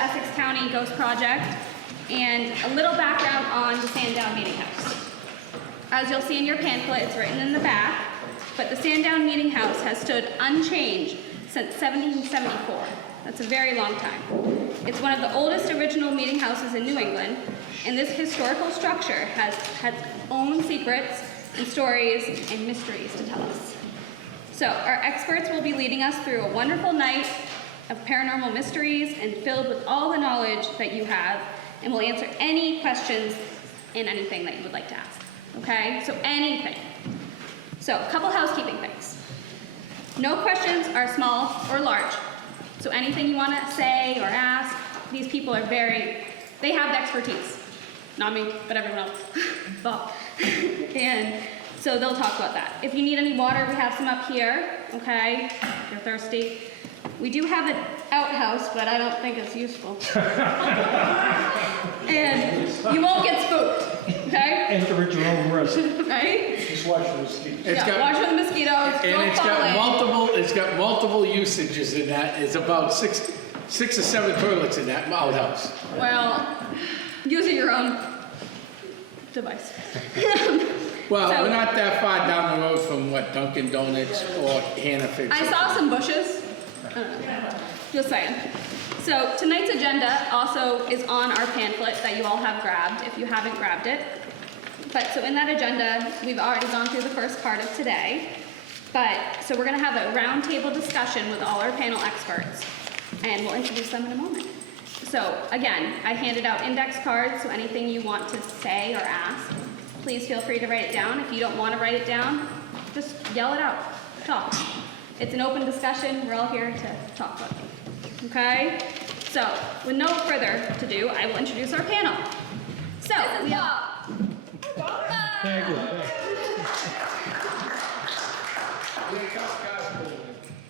the Essex County Ghost Project and a little background on the Sandown Meeting House. As you'll see in your pamphlet, it's written in the back, but the Sandown Meeting House has stood unchanged since 1774. That's a very long time. It's one of the oldest original meeting houses in New England, and this historical structure has its own secrets and stories and mysteries to tell us. So our experts will be leading us through a wonderful night of paranormal mysteries and filled with all the knowledge that you have, and we'll answer any questions and anything that you would like to ask, okay? So anything. So a couple housekeeping things. No questions are small or large. So anything you want to say or ask, these people are they have the expertise. Not me, but everyone else. Well, and so they'll talk about that. If you need any water, we have some up here, okay? If you're thirsty. We do have an outhouse, but I don't think it's useful. And you won't get spooked, okay? Enter at your own risk. Right? Just watch the mosquitoes. Watch for the mosquitoes. And it's got multiple usages in that. It's about six or seven toilets in that outhouse. Well, use it your own device. Well, So- we're not that far down the road from Dunkin' Donuts or Hannaford. I saw some bushes. Just saying. So tonight's agenda also is on our pamphlet that you all have grabbed, if you haven't grabbed it. But so in that agenda, we've already gone through the first part of today. So we're gonna have a roundtable discussion with all our panel experts, and we'll introduce them in a moment. So again, I handed out index cards, so anything you want to say or ask, please feel free to write it down. If you don't want to write it down, just yell it out, talk. It's an open discussion, we're all here to talk about it, okay? So, with no further ado, I will introduce our panel. So, we have... Thank you.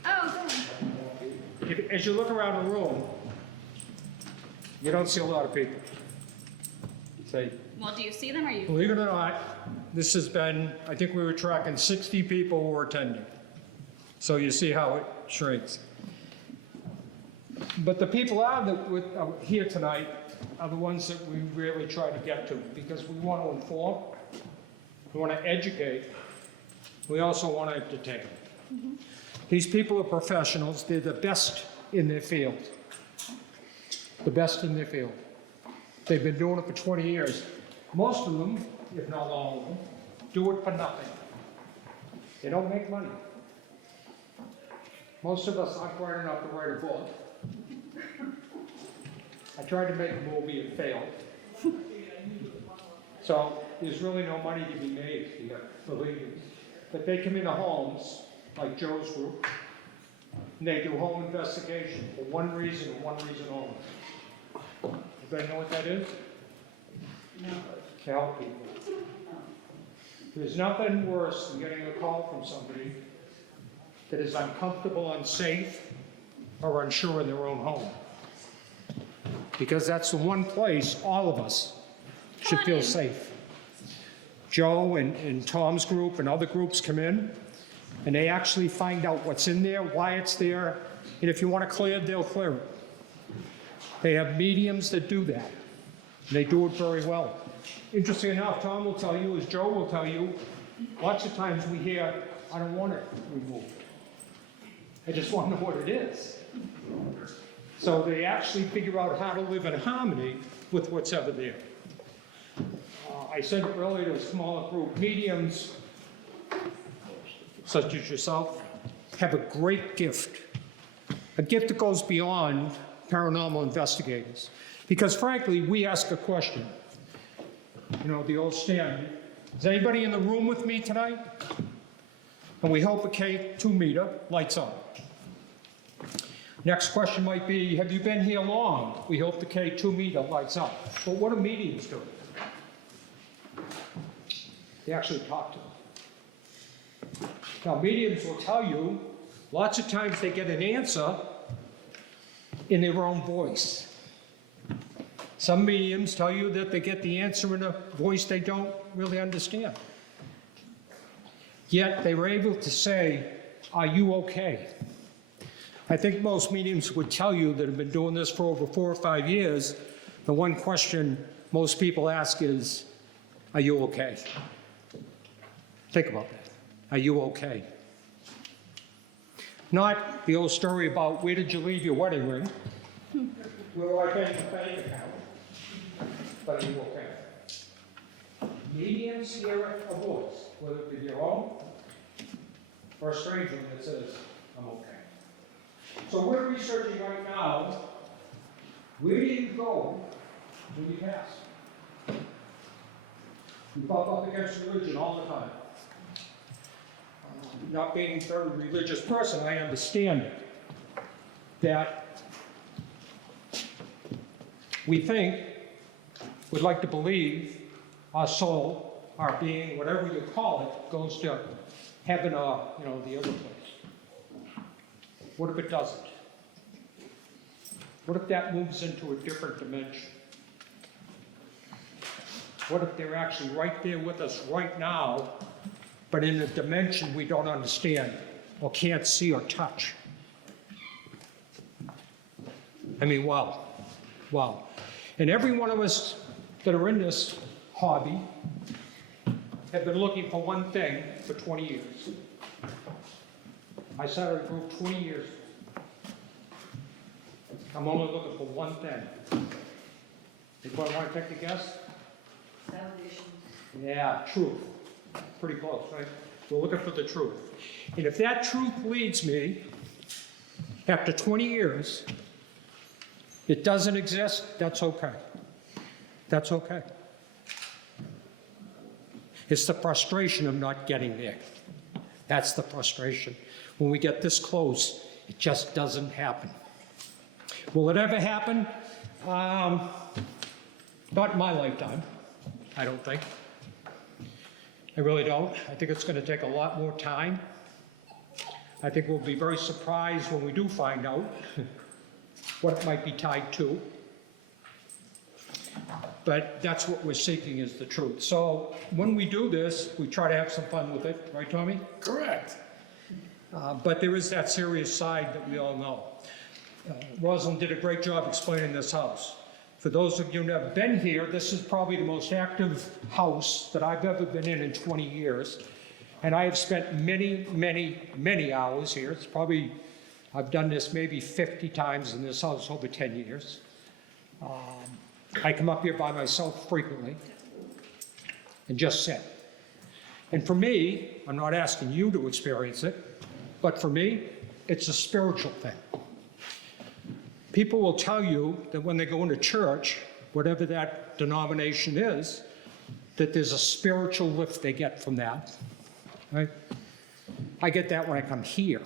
Oh, good. As you look around the room, you don't see a lot of people. Say, Well, do you see them or you... believe it or not, this has been, I think we were tracking 60 people who were attending. So you see how it shrinks. But the people here tonight are the ones that we really try to get to, because we want to inform, we want to educate, we also want to entertain. Mm-hmm. These people are professionals, they're the best in their field. The best in their field. They've been doing it for 20 years. Most of them, if not all of them, do it for nothing. They don't make money. Most of us aren't bright enough to write a book. I tried to make a movie, it failed. So there's really no money to be made here, believe me. But they come into homes, like Joe's group, and they do home investigation for one reason and one reason only. Anybody know what that is? No. To help people. There's nothing worse than getting a call from somebody that is uncomfortable, unsafe, or unsure in their own home. Because that's the one place all of us should feel safe. Joe and Tom's group and other groups come in, and they actually find out what's in there, why it's there, and if you want it cleared, they'll clear it. They have mediums that do that, and they do it very well. Interesting enough, Tom will tell you, as Joe will tell you, lots of times we hear, I don't want it removed. I just want to know what it is. So they actually figure out how to live in harmony with what's ever there. I said earlier to a smaller group, mediums, such as yourself, have a great gift. A gift that goes beyond paranormal investigators. Because frankly, we ask a question. You know, the old standard. Is anybody in the room with me tonight? And we hope a K2 meter lights on. Next question might be, have you been here long? We hope the K2 meter lights up. But what do mediums do? They actually talk to them. Now, mediums will tell you, lots of times they get an answer in their own voice. Some mediums tell you that they get the answer in a voice they don't really understand. Yet they were able to say, are you okay? I think most mediums would tell you that have been doing this for over 4 or 5 years, the one question most people ask is, are you okay? Think about that. Are you okay? Not the old story about where did you leave your wedding ring? Where do I bank the bank account? But are you okay? Mediums hear a voice, whether it be your own or a stranger that says, I'm okay. So we're researching right now, where do you go when you pass? We bump up against religion all the time. Not being a very religious person, I understand it. That we think, would like to believe, our soul, our being, whatever you call it, goes to heaven or, the other place. What if it doesn't? What if that moves into a different dimension? What if they're actually right there with us right now, but in a dimension we don't understand or can't see or touch? I mean, wow. Wow. And every one of us that are in this hobby have been looking for one thing for 20 years. I started a group 20 years ago. I'm only looking for one thing. Anybody want to take a guess? Salvation. Yeah, truth. Pretty close, right? We're looking for the truth. And if that truth leads me, after 20 years, it doesn't exist, that's okay. That's okay. It's the frustration of not getting there. That's the frustration. When we get this close, it just doesn't happen. Will it ever happen? Not in my lifetime, I don't think. I really don't. I think it's going to take a lot more time. I think we'll be very surprised when we do find out what it might be tied to. But that's what we're seeking, is the truth. So when we do this, we try to have some fun with it, right, Tommy? Correct. But there is that serious side that we all know. Rosalind did a great job explaining this house. For those of you who have been here, this is probably the most active house that I've ever been in 20 years. And I have spent many, many, many hours here. It's probably, I've done this maybe 50 times in this house over 10 years. I come up here by myself frequently and just sit. And for me, I'm not asking you to experience it, but for me, it's a spiritual thing. People will tell you that when they go into church, whatever that denomination is, that there's a spiritual lift they get from that, right? I get that when I come here.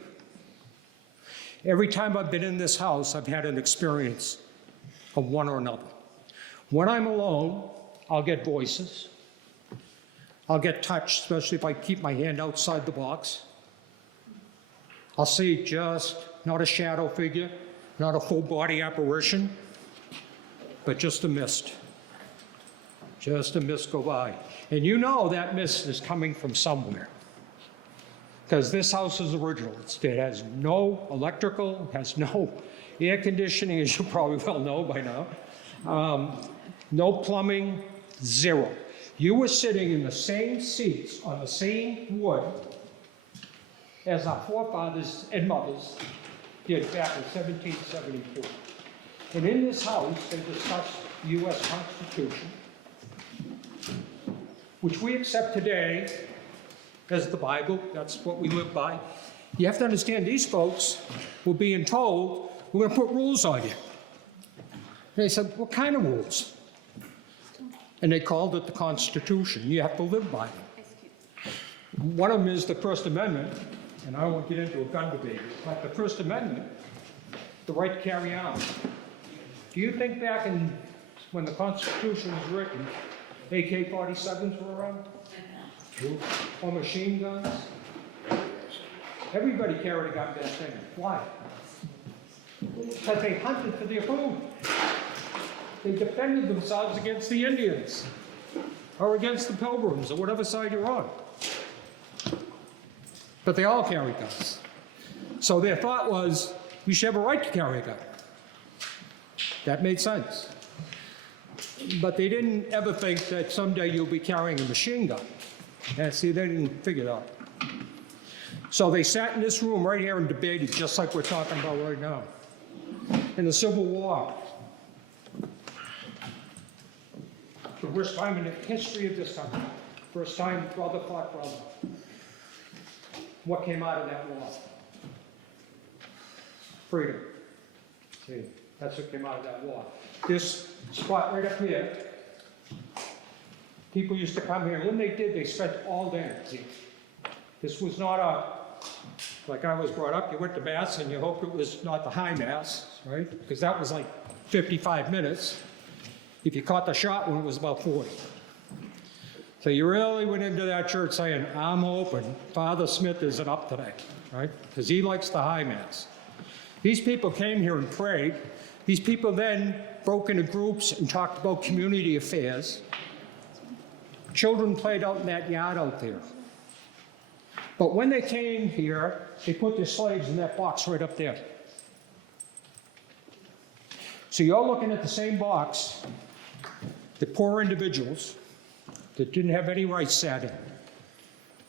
Every time I've been in this house, I've had an experience of one or another. When I'm alone, I'll get voices. I'll get touched, especially if I keep my hand outside the box. I'll see just not a shadow figure, not a full body apparition, but just a mist. Just a mist go by. And you know that mist is coming from somewhere. Because this house is original. It has no electrical, has no air conditioning, as you probably well know by now. No plumbing, zero. You were sitting in the same seats on the same wood as our forefathers and mothers did back in 1774. And in this house, they discussed the U.S. Constitution, which we accept today as the Bible. That's what we live by. You have to understand, these folks were being told, we're going to put rules on you. And they said, what kind of rules? And they called it the Constitution. You have to live by them. One of them is the First Amendment, and I won't get into a gun debate, but the First Amendment, the right to carry arms. Do you think back in when the Constitution was written, AK-47s were around? Or machine guns? Everybody carried a gun back then. Why? Because they hunted for their food. They defended themselves against the Indians or against the Pilgrims or whatever side you're on. But they all carried guns. So their thought was, you should have a right to carry a gun. That made sense. But they didn't ever think that someday you'll be carrying a machine gun. And see, they didn't figure that out. So they sat in this room right here and debated, just like we're talking about right now. In the Civil War, the worst time in the history of this country, first time brother fought brother. What came out of that war? Freedom. See, that's what came out of that war. This spot right up here, people used to come here, and when they did, they spent all day here. This was not like I was brought up, you went to Mass and you hoped it was not the high Mass, right? Because that was like 55 minutes. If you caught the shot when it was about 40. So you really went into that church saying, I'm hoping Father Smith isn't up today, right? Because he likes the high Mass. These people came here and prayed. These people then broke into groups and talked about community affairs. Children played out in that yard out there. But when they came here, they put their slaves in that box right up there. So you're looking at the same box that poor individuals that didn't have any rights sat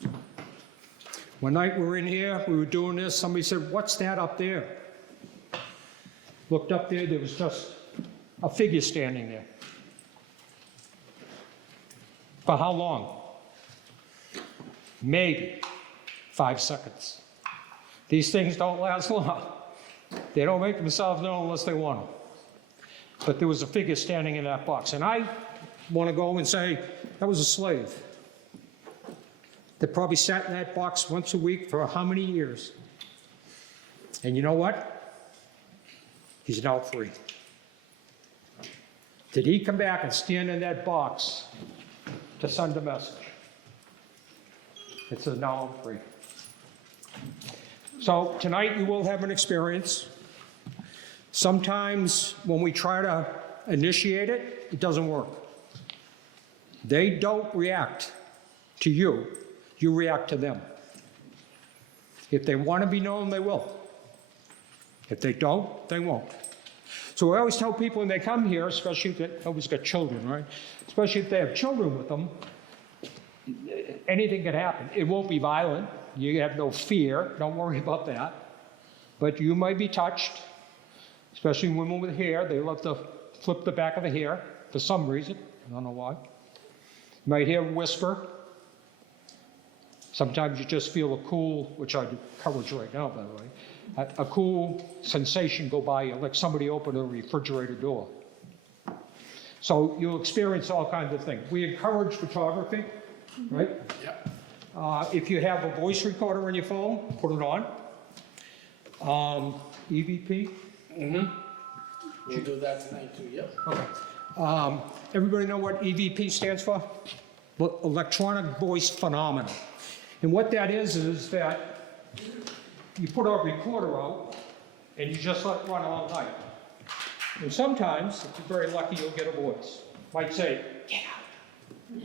in. One night we were in here, we were doing this, somebody said, what's that up there? Looked up there, there was just a figure standing there. For how long? Maybe 5 seconds. These things don't last long. They don't make themselves known unless they want to. But there was a figure standing in that box. And I want to go and say, that was a slave that probably sat in that box once a week for how many years? And you know what? He's now free. Did he come back and stand in that box to send a message? It says, now I'm free. So tonight you will have an experience. Sometimes when we try to initiate it, it doesn't work. They don't react to you, you react to them. If they want to be known, they will. If they don't, they won't. So I always tell people when they come here, especially if they always got children, right? Especially if they have children with them, anything can happen. It won't be violent. You have no fear. Don't worry about that. But you might be touched, especially women with hair. They love to flip the back of the hair for some reason. I don't know why. You might hear a whisper. Sometimes you just feel a cool, which I encourage right now, by the way, a cool sensation go by you, like somebody opened a refrigerator door. So you'll experience all kinds of things. We encourage photography, right? Yep. If you have a voice recorder on your phone, put it on. EVP. Mm-hmm. We'll do that tonight too, yep. Okay. Everybody know what EVP stands for? Electronic Voice Phenomenon. And what that is that you put a recorder out and you just let it run all night. And sometimes, if you're very lucky, you'll get a voice. Might say, get out.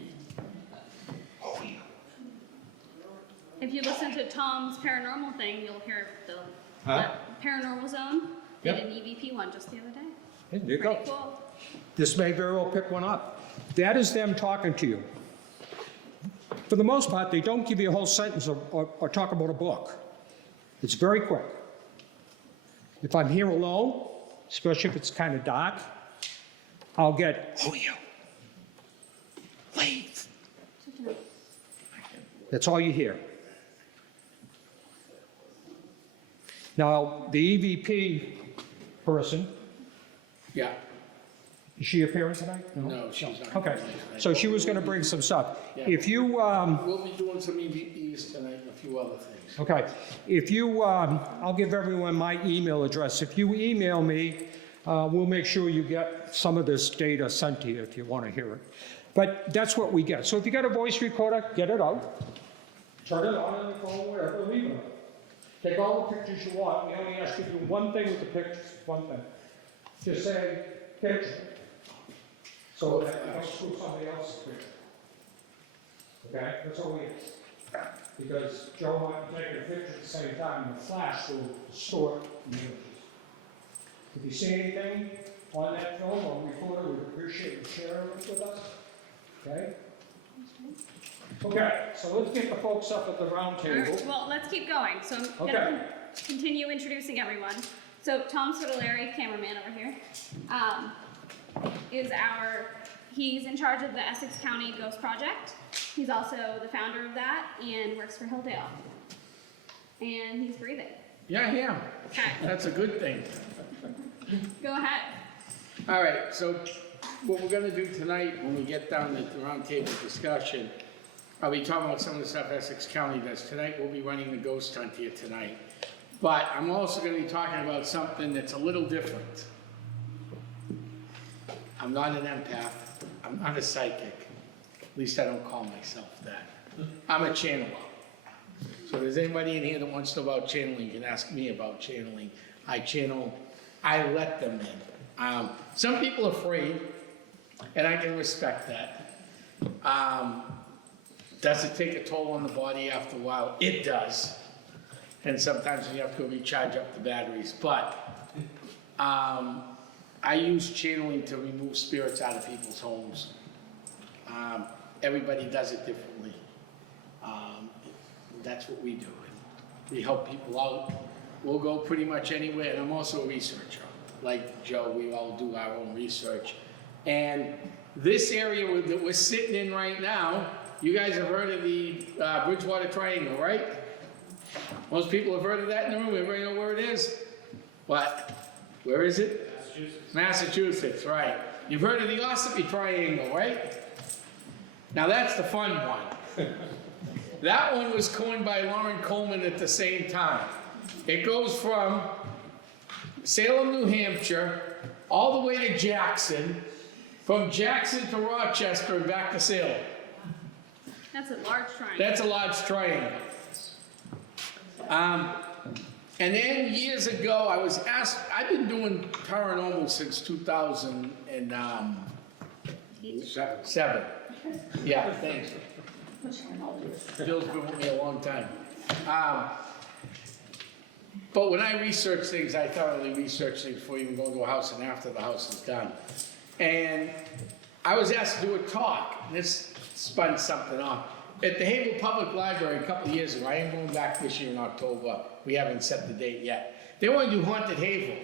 Oh, yeah. If you listen to Tom's paranormal thing, you'll hear the Huh? paranormal zone. They Yep. did an EVP one just the other day. There you go. Pretty cool. This may very well pick one up. That is them talking to you. For the most part, they don't give you a whole sentence or talk about a book. It's very quick. If I'm here alone, especially if it's kind of dark, I'll get, who are you? Leave. That's all you hear. Now, the EVP person, Yeah. is she appearing tonight? No, she's not. Okay, so she was going to bring some stuff. Yeah. If you, We'll be doing some EVPs tonight and a few other things. okay, if you, I'll give everyone my email address. If you email me, we'll make sure you get some of this data sent to you if you want to hear it. But that's what we get. So if you got a voice recorder, get it out. Turn it on the phone, whatever, leave it on. Take all the pictures you want. We only ask you to do one thing with the pictures, one thing. Just say, picture. So that you don't screw somebody else's picture. Okay, that's all we ask. Because Joe might be taking a picture at the same time, and the flash will distort the images. If you see anything on that film or recorder, we'd appreciate you sharing it with us, okay? Okay, so let's get the folks up at the round All right, table. well, let's keep going. So I'm Okay. gonna continue introducing everyone. So Tom Sotoleri, cameraman over here, he's in charge of the Essex County Ghost Project. He's also the founder of that and works for Hilldale. And he's breathing. Yeah, I am. Okay, That's a good thing. go ahead. All right, so what we're gonna do tonight, when we get down to the roundtable discussion, I'll be talking about some of the stuff Essex County does. Tonight, we'll be running the ghost hunt here tonight. But I'm also gonna be talking about something that's a little different. I'm not an empath, I'm not a psychic. At least I don't call myself that. I'm a channeler. So if there's anybody in here that wants to know about channeling, you can ask me about channeling. I channel, I let them in. Some people are afraid, and I can respect that. Does it take a toll on the body after a while? It does. And sometimes you have to go recharge up the batteries. But I use channeling to remove spirits out of people's homes. Everybody does it differently. That's what we do. We help people out. We'll go pretty much anywhere, and I'm also a researcher. Like Joe, we all do our own research. And this area that we're sitting in right now, you guys have heard of the Bridgewater Triangle, right? Most people have heard of that in the room. Everybody know where it is? What? Where is it? Massachusetts. Massachusetts, right. You've heard of the Ossipee Triangle, right? Now that's the fun one. That one was coined by Lauren Coleman at the same time. It goes from Salem, New Hampshire, all the way to Jackson, from Jackson to Rochester and back to Salem. That's a large triangle. That's a large triangle. And then years ago, I was asked, I've been doing paranormal since 2007. Yeah, thanks. Bill's been with me a long time. But when I research things, I thoroughly research things before even going to a house and after the house is done. And I was asked to do a talk, and this spun something off. At the Havel Public Library a couple of years ago, I am going back this year in October. We haven't set the date yet. They want to do Haunted Havel.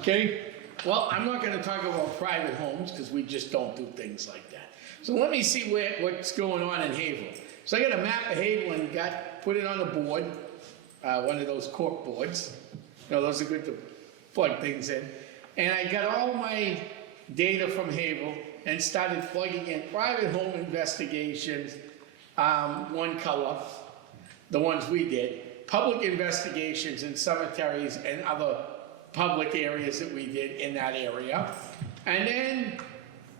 Okay? Well, I'm not going to talk about private homes because we just don't do things like that. So let me see what's going on in Havel. So I got a map of Havel and put it on a board, one of those cork boards. You know, those are good to plug things in. And I got all my data from Havel and started plugging in private home investigations, one color, the ones we did, public investigations in cemeteries and other public areas that we did in that area, and then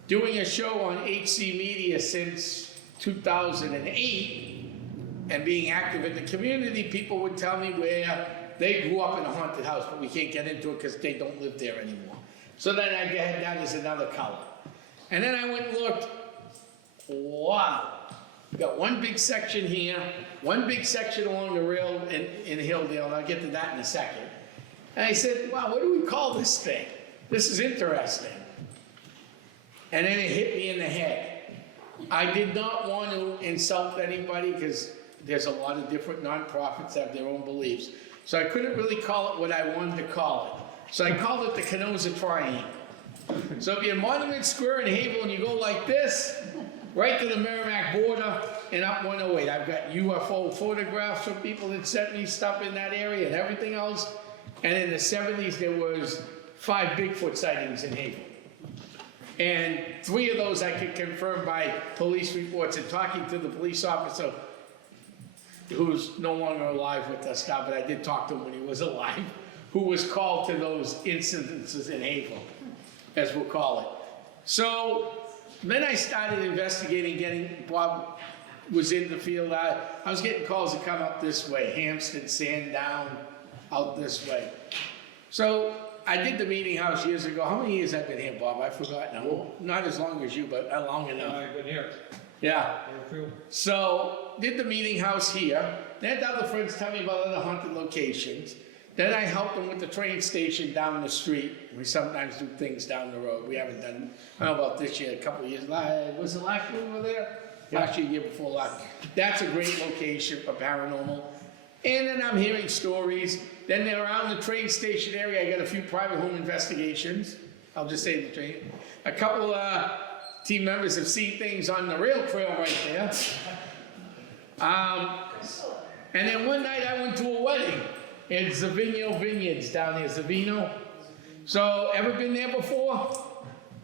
doing a show on HC Media since 2008, and being active in the community. People would tell me where they grew up in a haunted house, but we can't get into it because they don't live there anymore. So then I had that as another color. And then I went and looked, wow, we got one big section here, one big section along the rail in Hilldale, and I'll get to that in a second. And I said, wow, what do we call this thing? This is interesting. And then it hit me in the head. I did not want to insult anybody because there's a lot of different nonprofits that have their own beliefs. So I couldn't really call it what I wanted to call it. So I called it the Canosa Triangle. So if you're in Monument Square in Havel and you go like this, right to the Merrimack border and up 108. I've got UFO photographs from people that sent me stuff in that area and everything else. And in the 70s, there was 5 Bigfoot sightings in Havel. And 3 of those I could confirm by police reports and talking to the police officer who's no longer alive with us now, but I did talk to him when he was alive, who was called to those incidences in Havel, as we'll call it. So then I started investigating, Bob was in the field. I was getting calls to come up this way, Hampstead, Sandown, out this way. So I did the meeting house years ago. How many years have I been here, Bob? I forgot now. Well, not as long as you, but long enough. I've been here. Yeah. So did the meeting house here. Then had other friends tell me about other haunted locations. Then I help them with the train station down the street. We sometimes do things down the road. We haven't done, I don't know about this year, a couple of years. Was it last year we were there? Last year before last. That's a great location for paranormal. And then I'm hearing stories. Then they're around the train station area. I got a few private home investigations. I'll just say the train. A couple team members have seen things on the rail trail right there. And then one night I went to a wedding in Zavino Vineyards down there, Zavino. So, ever been there before?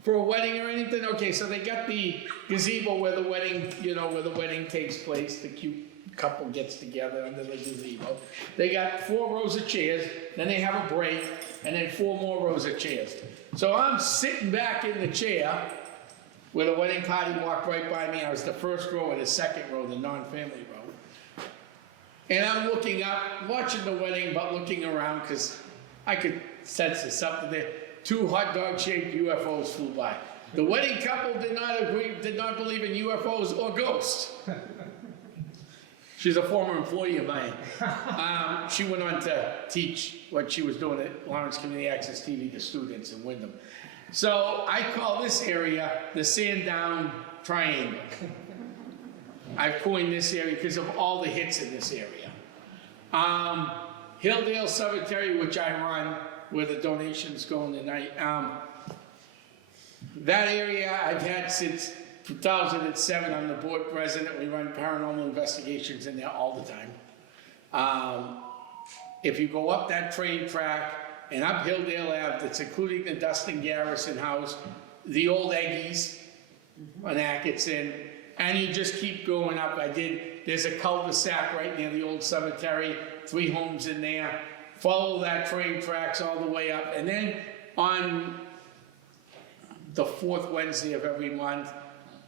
For a wedding or anything? Okay, so they got the gazebo where the wedding, you know, where the wedding takes place. The cute couple gets together under the gazebo. They got 4 rows of chairs, then they have a break, and then 4 more rows of chairs. So I'm sitting back in the chair where the wedding party walked right by me. I was the first row and the second row, the non-family row. And I'm looking up, watching the wedding, but looking around because I could sense there's something there. 2 hot dog-shaped UFOs flew by. The wedding couple did not believe in UFOs or ghosts. She's a former employee of mine. She went on to teach what she was doing at Lawrence Community Access TV to students in Wyndham. So I call this area the Sandown Triangle. I've coined this area because of all the hits in this area. Hilldale Cemetery, which I run, where the donations go in tonight. That area I've had since 2007. I'm the board president. We run paranormal investigations in there all the time. If you go up that train track and up Hilldale Ave, that's including the Dustin Garrison house, the old Eggies on Atkinson, and you just keep going up. There's a cul-de-sac right near the old cemetery, 3 homes in there. Follow that train tracks all the way up, and then on the 4th Wednesday of every month,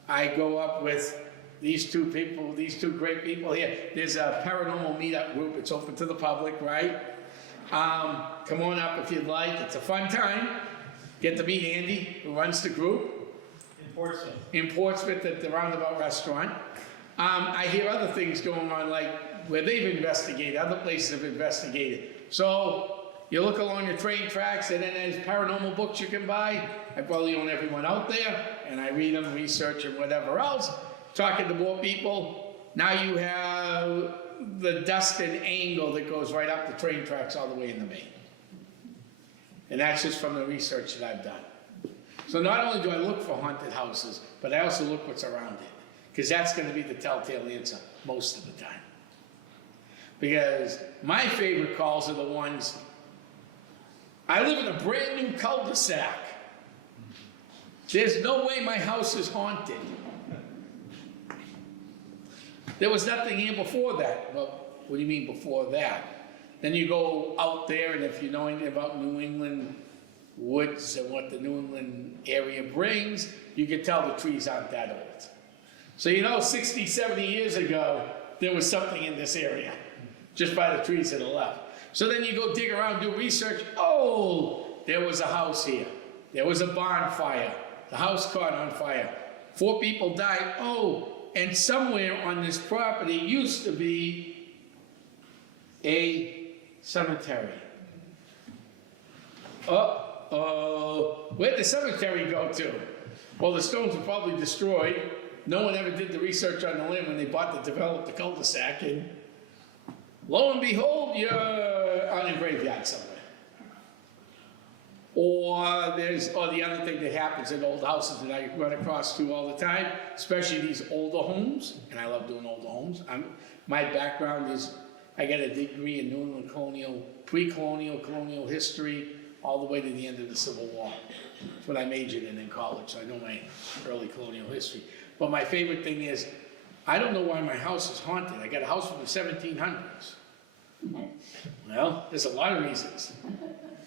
I go up with these 2 people, these 2 great people here. There's a paranormal meetup group. It's open to the public, right? Come on up if you'd like. It's a fun time. Get to meet Andy, who runs the group. In Portsmouth at the Roundabout Restaurant. I hear other things going on, like where they've investigated, other places have investigated. So you look along the train tracks, and then there's paranormal books you can buy. I probably own every one out there, and I read them, research, and whatever else. Talking to more people. Now you have the Dustin angle that goes right up the train tracks all the way in the main. And that's just from the research that I've done. So not only do I look for haunted houses, but I also look what's around it. Because that's going to be the telltale answer most of the time. Because my favorite calls are the ones, I live in a brand new cul-de-sac. There's no way my house is haunted. There was nothing here before that. Well, what do you mean before that? Then you go out there, and if you know anything about New England woods and what the New England area brings, you can tell the trees aren't that old. So you know, 60, 70 years ago, there was something in this area, just by the trees to the left. So then you go dig around, do research. Oh, there was a house here. There was a bonfire. The house caught on fire. 4 people died. Oh, and somewhere on this property used to be a cemetery. Where'd the cemetery go to? Well, the stones were probably destroyed. No one ever did the research on the land when they developed the cul-de-sac, and lo and behold, you're on a graveyard somewhere. Or the other thing that happens in old houses that I run across to all the time, especially these older homes, and I love doing older homes. My background is, I got a degree in New England colonial, pre-colonial, colonial history, all the way to the end of the Civil War. That's what I majored in college, so I know my early colonial history. But my favorite thing is, I don't know why my house is haunted. I got a house from the 1700s. Well, there's a lot of reasons.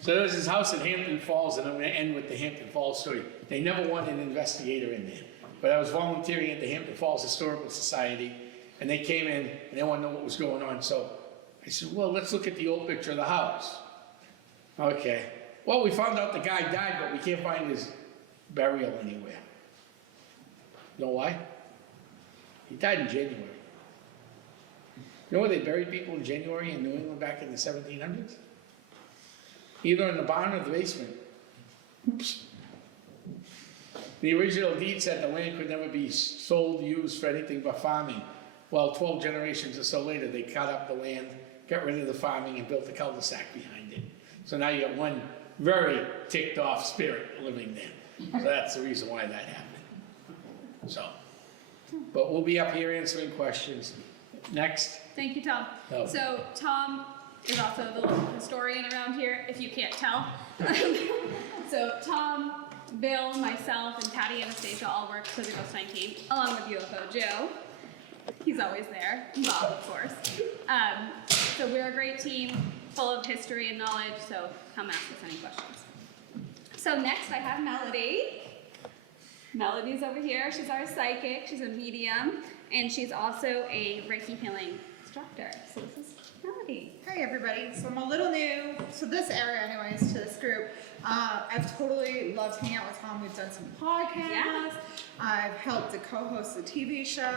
So there's this house in Hampton Falls, and I'm going to end with the Hampton Falls story. They never wanted an investigator in there. But I was volunteering at the Hampton Falls Historical Society, and they came in, and they wanted to know what was going on. So I said, well, let's look at the old picture of the house. Okay. Well, we found out the guy died, but we can't find his burial anywhere. You know why? He died in January. You know where they buried people in January in New England back in the 1700s? either in the barn or the basement. Oops. The original deed said the land could never be sold, used for anything but farming. Well, 12 generations or so later, they cut up the land, got rid of the farming, and built a cul-de-sac behind it. So now you got one very ticked off spirit living there. So that's the reason why that happened. So, but we'll be up here answering questions. Next. Thank you, Tom. Oh. So Tom is also the little historian around here, if you can't tell. So Tom, Bill, myself, and Patty Anastasia all work for the Ghost 19, along with UFO Joe. He's always there. Bob, of course. So we're a great team, full of history and knowledge, so come ask us any questions. So next I have Melody. Melody's over here. She's our psychic. She's a medium, and she's also a Reiki healing instructor. So this is Melody. Hi everybody, so I'm a little new to this area anyways, to this group. I've totally loved hanging out with Tom. We've done some podcasts. Yeah. I've helped to co-host a TV show.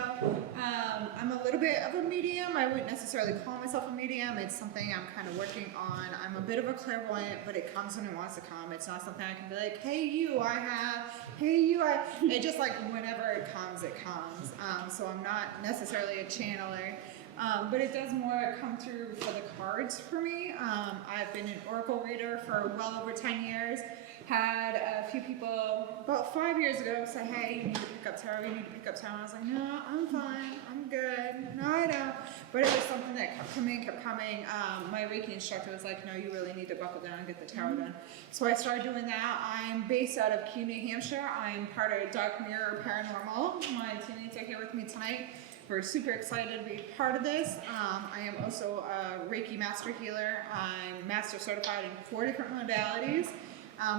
I'm a little bit of a medium. I wouldn't necessarily call myself a medium. It's something I'm kind of working on. I'm a bit of a clairvoyant, but it comes when it wants to come. It's not something I can be like, hey you, I have, hey you, I, it just like whenever it comes, it comes. So I'm not necessarily a channeler. But it does more come through for the cards for me. I've been an oracle reader for well over 10 years. Had a few people about 5 years ago say, hey, you need to pick up tarot, you need to pick up tarot. I was like, no, I'm fine, I'm good, no, I don't. But it was something that kept coming. My Reiki instructor was like, no, you really need to buckle down and get the tarot done. So I started doing that. I'm based out of Kew, New Hampshire. I'm part of Dark Mirror Paranormal. My teammates are here with me tonight. We're super excited to be part of this. I am also a Reiki Master Healer. I'm Master Certified in 4 different modalities,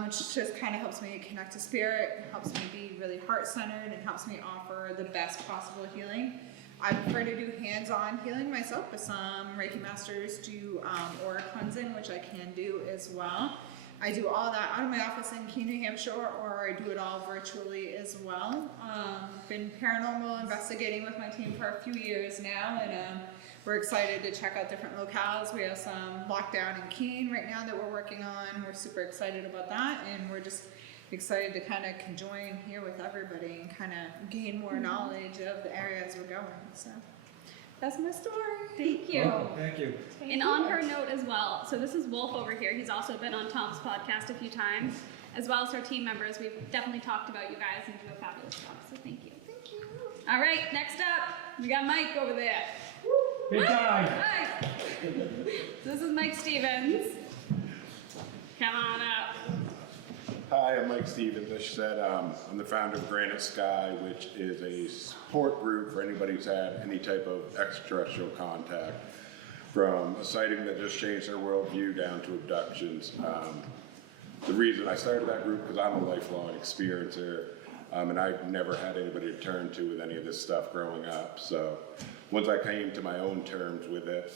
which just kind of helps me connect to spirit, helps me be really heart-centered, and helps me offer the best possible healing. I prefer to do hands-on healing myself, but some Reiki Masters do aura cleansing, which I can do as well. I do all that out of my office in Kew, New Hampshire, or I do it all virtually as well. Been paranormal investigating with my team for a few years now, and we're excited to check out different locales. We have some lockdown in Keene right now that we're working on. We're super excited about that, and we're just excited to kind of conjoin here with everybody and kind of gain more knowledge of the areas we're going. So that's my story. Thank you. Oh, thank you. And on her note as well, so this is Wolf over here. He's also been on Tom's podcast a few times, as well as our team members. We've definitely talked about you guys and do a fabulous job, so thank you. Thank you. All right, next up, we got Mike over there. Big guy. Hi. This is Mike Stevens. Come on up. Hi, I'm Mike Stevens. As she said, I'm the founder of Granite Sky, which is a support group for anybody who's had any type of extraterrestrial contact, from a sighting that just changed their worldview down to abductions. The reason I started that group because I'm a lifelong experiencer, and I've never had anybody to turn to with any of this stuff growing up. So once I came to my own terms with it,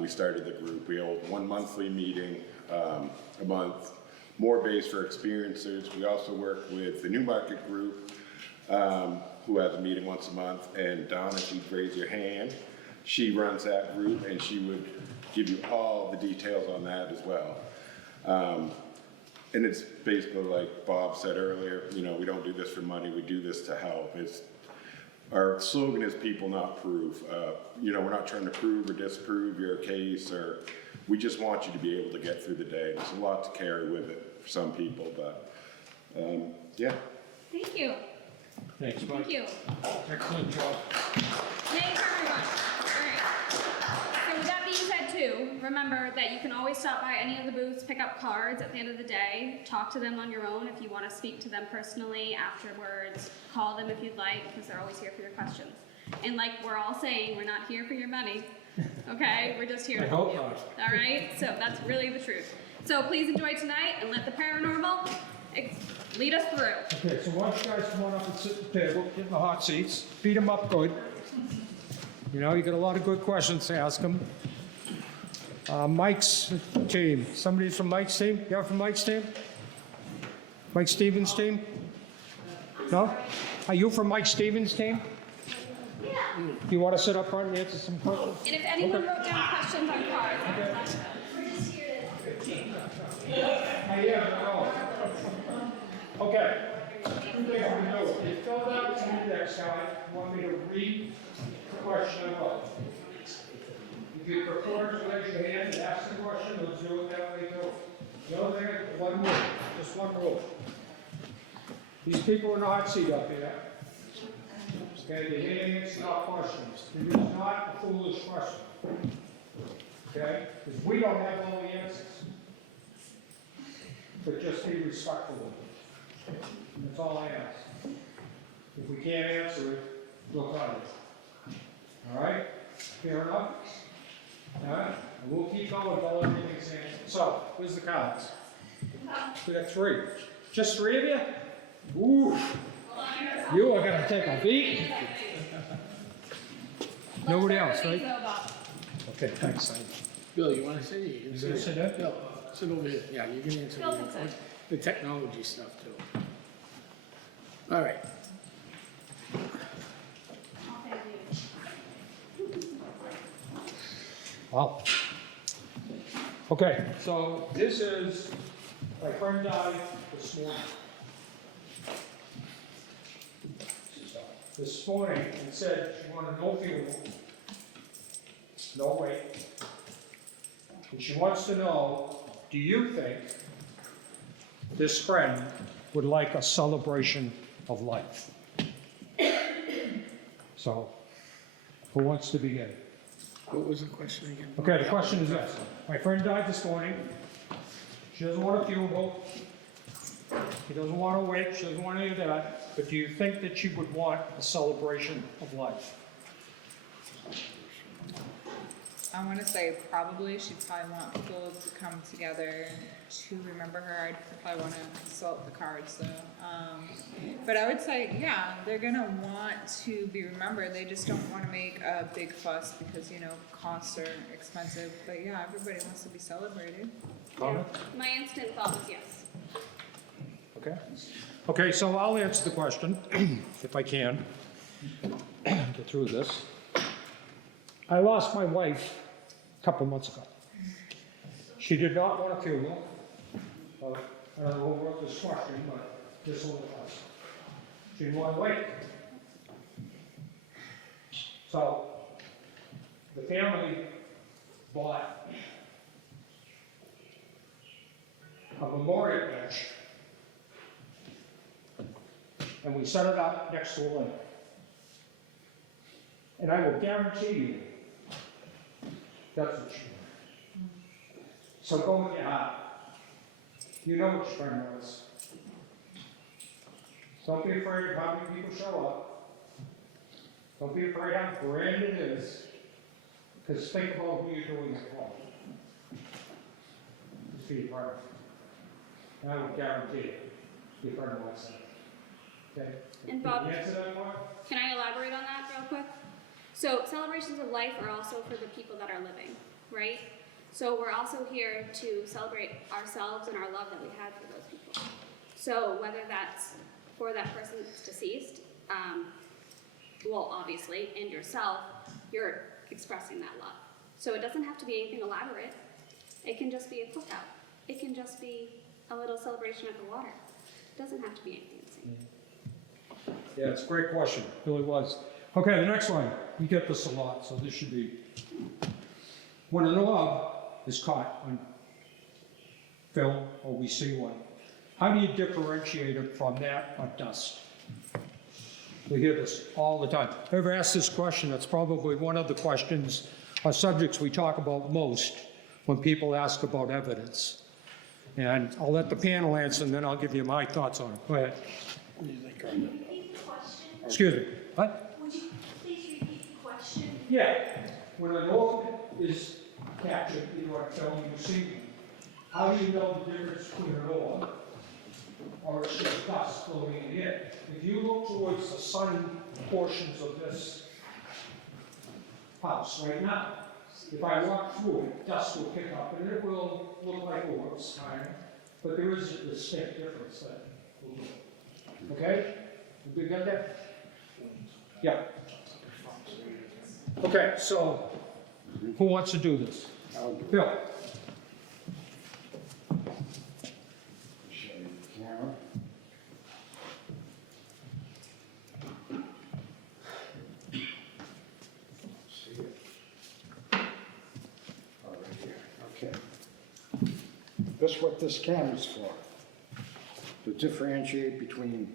we started the group. We hold one monthly meeting a month, more based for experiencers. We also work with the Newmarket group, who has a meeting once a month, and Donna, if you'd raise your hand, she runs that group, and she would give you all the details on that as well. And it's basically like Bob said earlier, you know, we don't do this for money, we do this to help. Our slogan is people, not proof. You know, we're not trying to prove or disprove your case, or we just want you to be able to get through the day. There's a lot to carry with it for some people, but yeah. Thank you. Thanks, Mike. Thank you. Excellent job. Thanks, everyone. All right. So with that being said, too, remember that you can always stop by any of the booths, pick up cards at the end of the day, talk to them on your own if you want to speak to them personally afterwards, call them if you'd like, because they're always here for your questions. And like we're all saying, we're not here for your money, okay? We're just here to I help hope you. not. All right? So that's really the truth. So please enjoy tonight and let the paranormal lead us through. Okay, so why don't you guys come on up and sit at the table, get in the hot seats, beat them up good. You know, you got a lot of good questions to ask them. Mike's team. Somebody from Mike's team? You from Mike's team? Mike Stevens' team? No? Are you from Mike Stevens' team? Yeah. You want to sit up front and answer some questions? And if anyone wrote down questions on cards, I am, no. Okay. Two things we do. You filled out the index guide, you want me to read the question above. If you prefer to raise your hand and ask the question, let's do it that way too. The other thing, one rule, just one rule. These people in the hot seat up here, okay, the hearing it's not questions. It is not a foolish question. Okay? Because we don't have all the answers. But just be respectful of it. That's all I ask. If we can't answer it, we'll tell you. All right? Fair enough? All right? And we'll keep going with all everything's answered. So, where's the cards? We got 3. Just 3 of you? Ooh. You are gonna take a beat. Nobody else, right? Okay, thanks, Simon. Bill, you wanna say? You You gonna sit there? Bill, sit over here. Yeah, you can answer Bill can sit. the technology stuff too. All right. Wow. Okay, so this is, my friend died this morning. This morning, and said she wanted no funeral, no wake. And she wants to know, do you think this friend would like a celebration of life? So, who wants to begin? What was the question again? Okay, the question is this. My friend died this morning. She doesn't want a funeral. She doesn't want to wake. She doesn't want any of that. But do you think that she would want a celebration of life? I want to say probably she'd probably want people to come together to remember her. I'd probably want to consult the cards though. But I would say, yeah, they're gonna want to be remembered. They just don't want to make a big fuss because, you know, costs are expensive. But yeah, everybody wants to be celebrated. Comment? My instant thought was yes. Okay. Okay, so I'll answer the question, if I can, get through this. I lost my wife a couple months ago. She did not want a funeral. I don't know who wrote this question, but this one was. She didn't want to wait. So, the family bought a memorial bench, and we set it up next to a lake. And I will guarantee you, that's what she wanted. So go with your heart. You know what your friend was. Don't be afraid of how many people show up. Don't be afraid how grand it is. Because think about who you're doing it for. Just be a part of it. And I will guarantee it. Your friend wants that. Okay? And Bob- Can you answer that, Mark? Can I elaborate on that real quick? So celebrations of life are also for the people that are living, right? So we're also here to celebrate ourselves and our love that we had for those people. So whether that's for that person that's deceased, well, obviously, and yourself, you're expressing that love. So it doesn't have to be anything elaborate. It can just be a cookout. It can just be a little celebration at the water. It doesn't have to be anything insane. Yeah, it's a great question. It really was. Okay, the next one. We get this a lot, so this should be. When an orb is caught on film, or we see one, how do you differentiate it from that or dust? We hear this all the time. Ever asked this question? That's probably one of the questions or subjects we talk about most when people ask about evidence. And I'll let the panel answer, and then I'll give you my thoughts on it. Go ahead. Repeat the question. Excuse me. What? Would you please repeat the question? Yeah. When an orb is captured, either on film or you see one, how do you know the difference between an orb or it's just dust floating in the air? If you look towards the sunny portions of this house right now, if I walk through it, dust will pick up and it will look like orbs, kind of, but there is a distinct difference that will do it. Okay? We got that? Yeah. Okay, so who wants to do this? Bill. Okay. That's what this camera's for. To differentiate between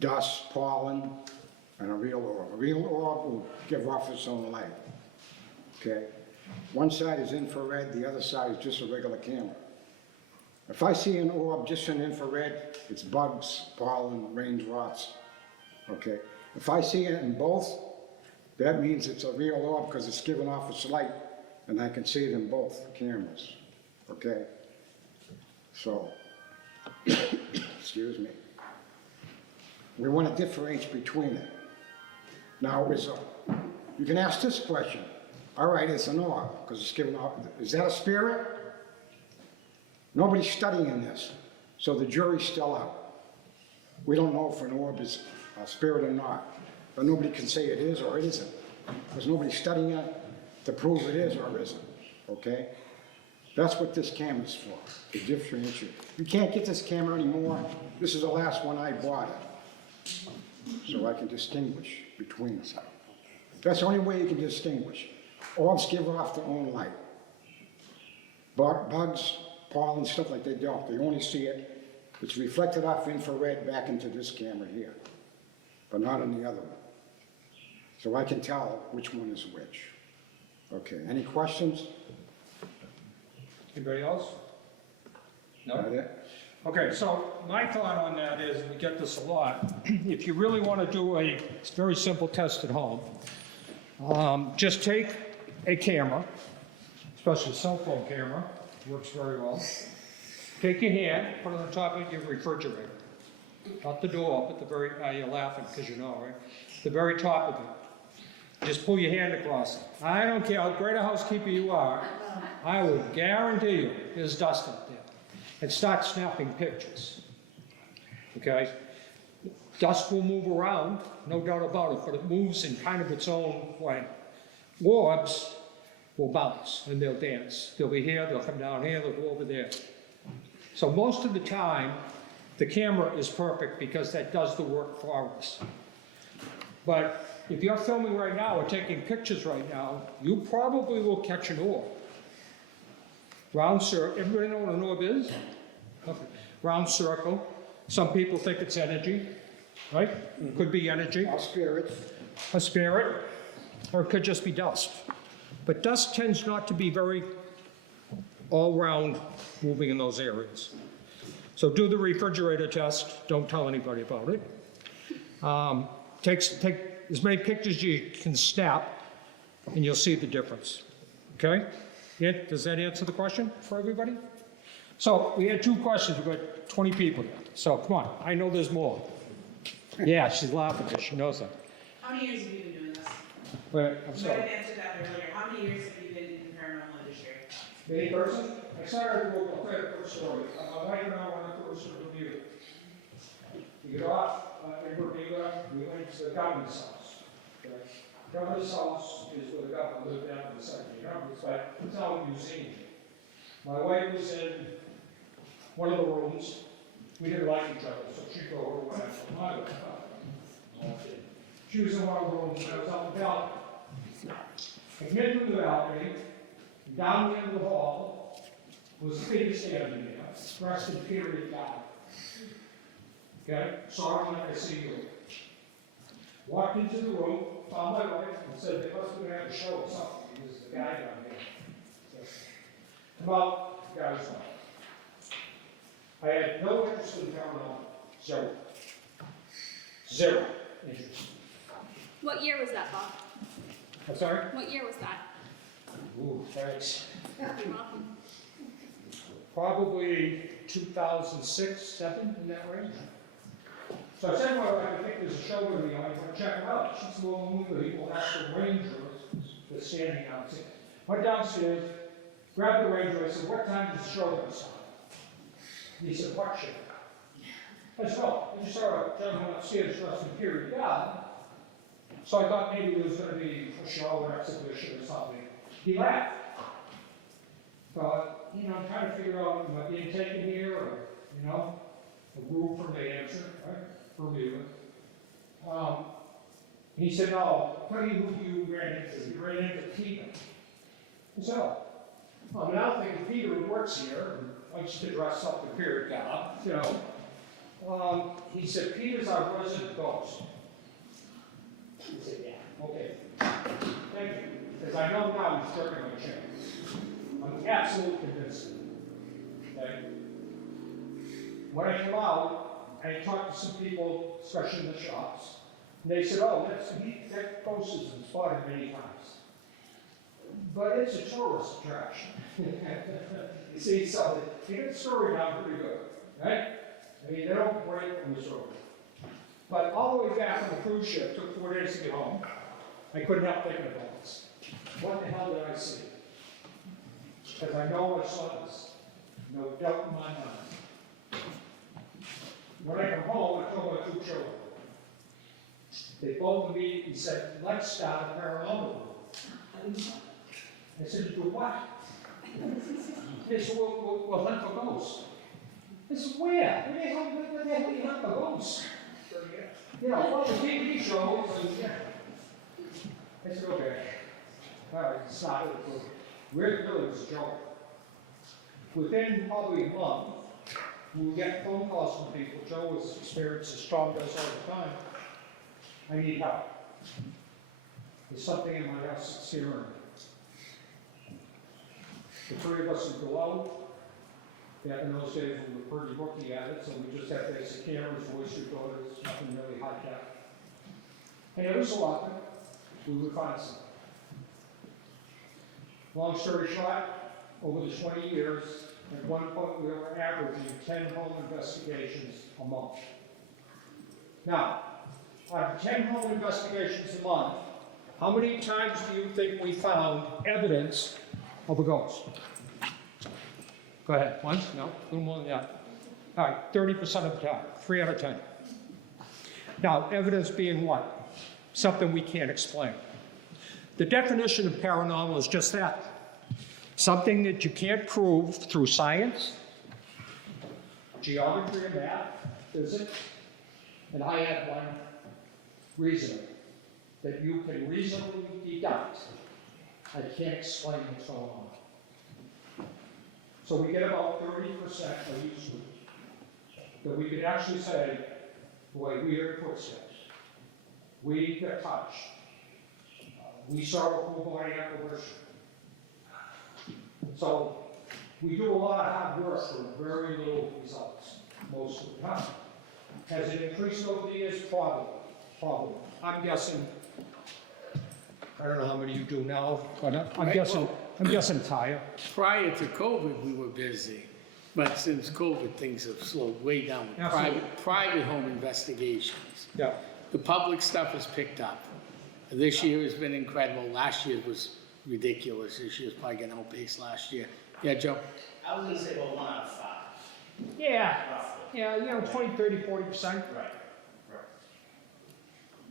dust, pollen, and a real orb. A real orb will give off its own light. Okay? One side is infrared, the other side is just a regular camera. If I see an orb just in infrared, it's bugs, pollen, raindrops. Okay? If I see it in both, that means it's a real orb because it's giving off its light, and I can see it in both cameras. Okay? So, excuse me. We want to differentiate between it. Now, you can ask this question. All right, it's an orb, because it's giving off, is that a spirit? Nobody's studying this, so the jury's still out. We don't know if an orb is a spirit or not, but nobody can say it is or it isn't, because nobody's studying it to prove it is or isn't, okay? That's what this camera's for, to differentiate. You can't get this camera anymore. This is the last one I bought it, so I can distinguish between them. That's the only way you can distinguish. Orbs give off their own light. Bugs, pollen, stuff like they don't. They only see it. It's reflected off infrared back into this camera here, but not in the other one. So I can tell which one is which. Okay, any questions? Anybody else? No? Got it? Okay, so my thought on that is, we get this a lot, if you really want to do a very simple test at home, just take a camera, especially a cell phone camera, works very well. Take your hand, put it on top of your refrigerator. Not the door, but the very, you're laughing because you know, right? The very top of it. Just pull your hand across it. I don't care how great a housekeeper you are, I would guarantee you there's dust up there. And start snapping pictures. Okay? Dust will move around, no doubt about it, but it moves in kind of its own way. Orbs will bounce and they'll dance. They'll be here, they'll come down here, they'll go over there. So most of the time, the camera is perfect because that does the work for us. But if you're filming right now or taking pictures right now, you probably will catch an orb. Round circle, everybody know what an orb is? Okay. Round circle. Some people think it's energy, right? Could be energy. All spirits. A spirit, or it could just be dust. But dust tends not to be very all-round moving in those areas. So do the refrigerator test, don't tell anybody about it. Take as many pictures as you can snap, and you'll see the difference, okay? Yeah, does that answer the question for everybody? So we had 2 questions, we've got 20 people here, so come on, I know there's more. Yeah, she's laughing because she knows that. How many years have you been doing this? Wait, I'm You might sorry. have answered that earlier. How many years have you been in the paranormal industry? Me person? I started with a quick story. My wife and I went to first to Bermuda. We got off in Bermuda, we went to the governor's house. Okay? Governor's house is where the governor lived after the second year. It's like, it's our museum. My wife was in one of the rooms. We didn't like each other, so she'd go her way, my way. She was in one of the rooms, and I was on the balcony. I came through the balcony, and down the end of the hall was the figure standing there, dressed in period gown. Okay, saw her like I see you. Walked into the room, found my wife, and said, they must be going to have a show or something, because the guy down there. So, come out, the guy was fine. I had no interest in paranormal, zero. Zero interest. What year was that, Bob? I'm sorry? What year was that? Ooh, thanks. You're welcome. Probably 2006, 7, in that range. So I said to my wife, I think there's a show going to be on, you want to check it out. She said, well, we'll ask the ranger that's standing outside. Went downstairs, grabbed the ranger, I said, what time does the show going to start? He said, what show? I said, well, I just saw a gentleman upstairs dressed in period gown. So I thought maybe there was going to be a show or exhibition or something. He laughed. Thought, I'm trying to figure out, am I being taken here, or, a group from the answer, right, Bermuda. He said, no, I'll tell you who you ran into. You ran into Tina. I said, oh. I'm now thinking Peter who works here, and likes to dress up the period gown, you know. He said, Peter's our resident ghost. He said, yeah, okay. Thank you. Because I know now he's jerking my chair. I'm absolutely convinced. Okay? When I came out, I talked to some people, especially in the shops, and they said, oh, that ghost has been spotted many times. But it's a tourist attraction. You see, so they get the story down pretty good, right? I mean, they don't break from the story. But all the way back on the cruise ship, took 4 days to get home. I couldn't help thinking about this. What the hell did I see? Because I know I saw this. No doubt in my mind. When I come home, I told my 2 children. They both immediately said, let's start a paranormal. I said, do what? They said, we'll hunt for ghosts. I said, where? Where the hell do you hunt for ghosts? You know, well, the TV shows, and yeah. I said, okay. All right, stop it. Really was a joke. Within probably a month, we would get phone calls from people. Joe was experienced as strong as all the time. I need help. There's something in my house that's scaring me. The 3 of us would go out. Back in those days, we were pretty rookie at it, so we just had basic cameras, voice recorders, nothing really high tech. And every so often, we would find something. Long story short, over the 20 years, at one point we were averaging 10 home investigations a month. Now, out of 10 home investigations a month, how many times do you think we found evidence of a ghost? Go ahead, once? No? A little more than that. All right, 30% of the time, 3 out of 10. Now, evidence being what? Something we can't explain. The definition of paranormal is just that. Something that you can't prove through science, geometry and math, physics, and I add one, reasoning, that you can reasonably deduct. I can't explain what's going on. So we get about 30% of each week that we could actually say, boy, we heard footsteps. We got touched. We saw a full body apparition. So we do a lot of hard work for very little results most of the time. Has it increased over the years? Probably. I'm guessing, I don't know how many you do now, but I'm guessing higher. Prior to COVID, we were busy, but since COVID, things have slowed way down with Absolutely. private home investigations. Yeah. The public stuff has picked up. This year has been incredible. Last year was ridiculous. This year's probably getting outpaced last year. Yeah, Joe? I was gonna say about 1 out of 5. Yeah. Roughly. Yeah, you know, 20, 30, 40%. Right.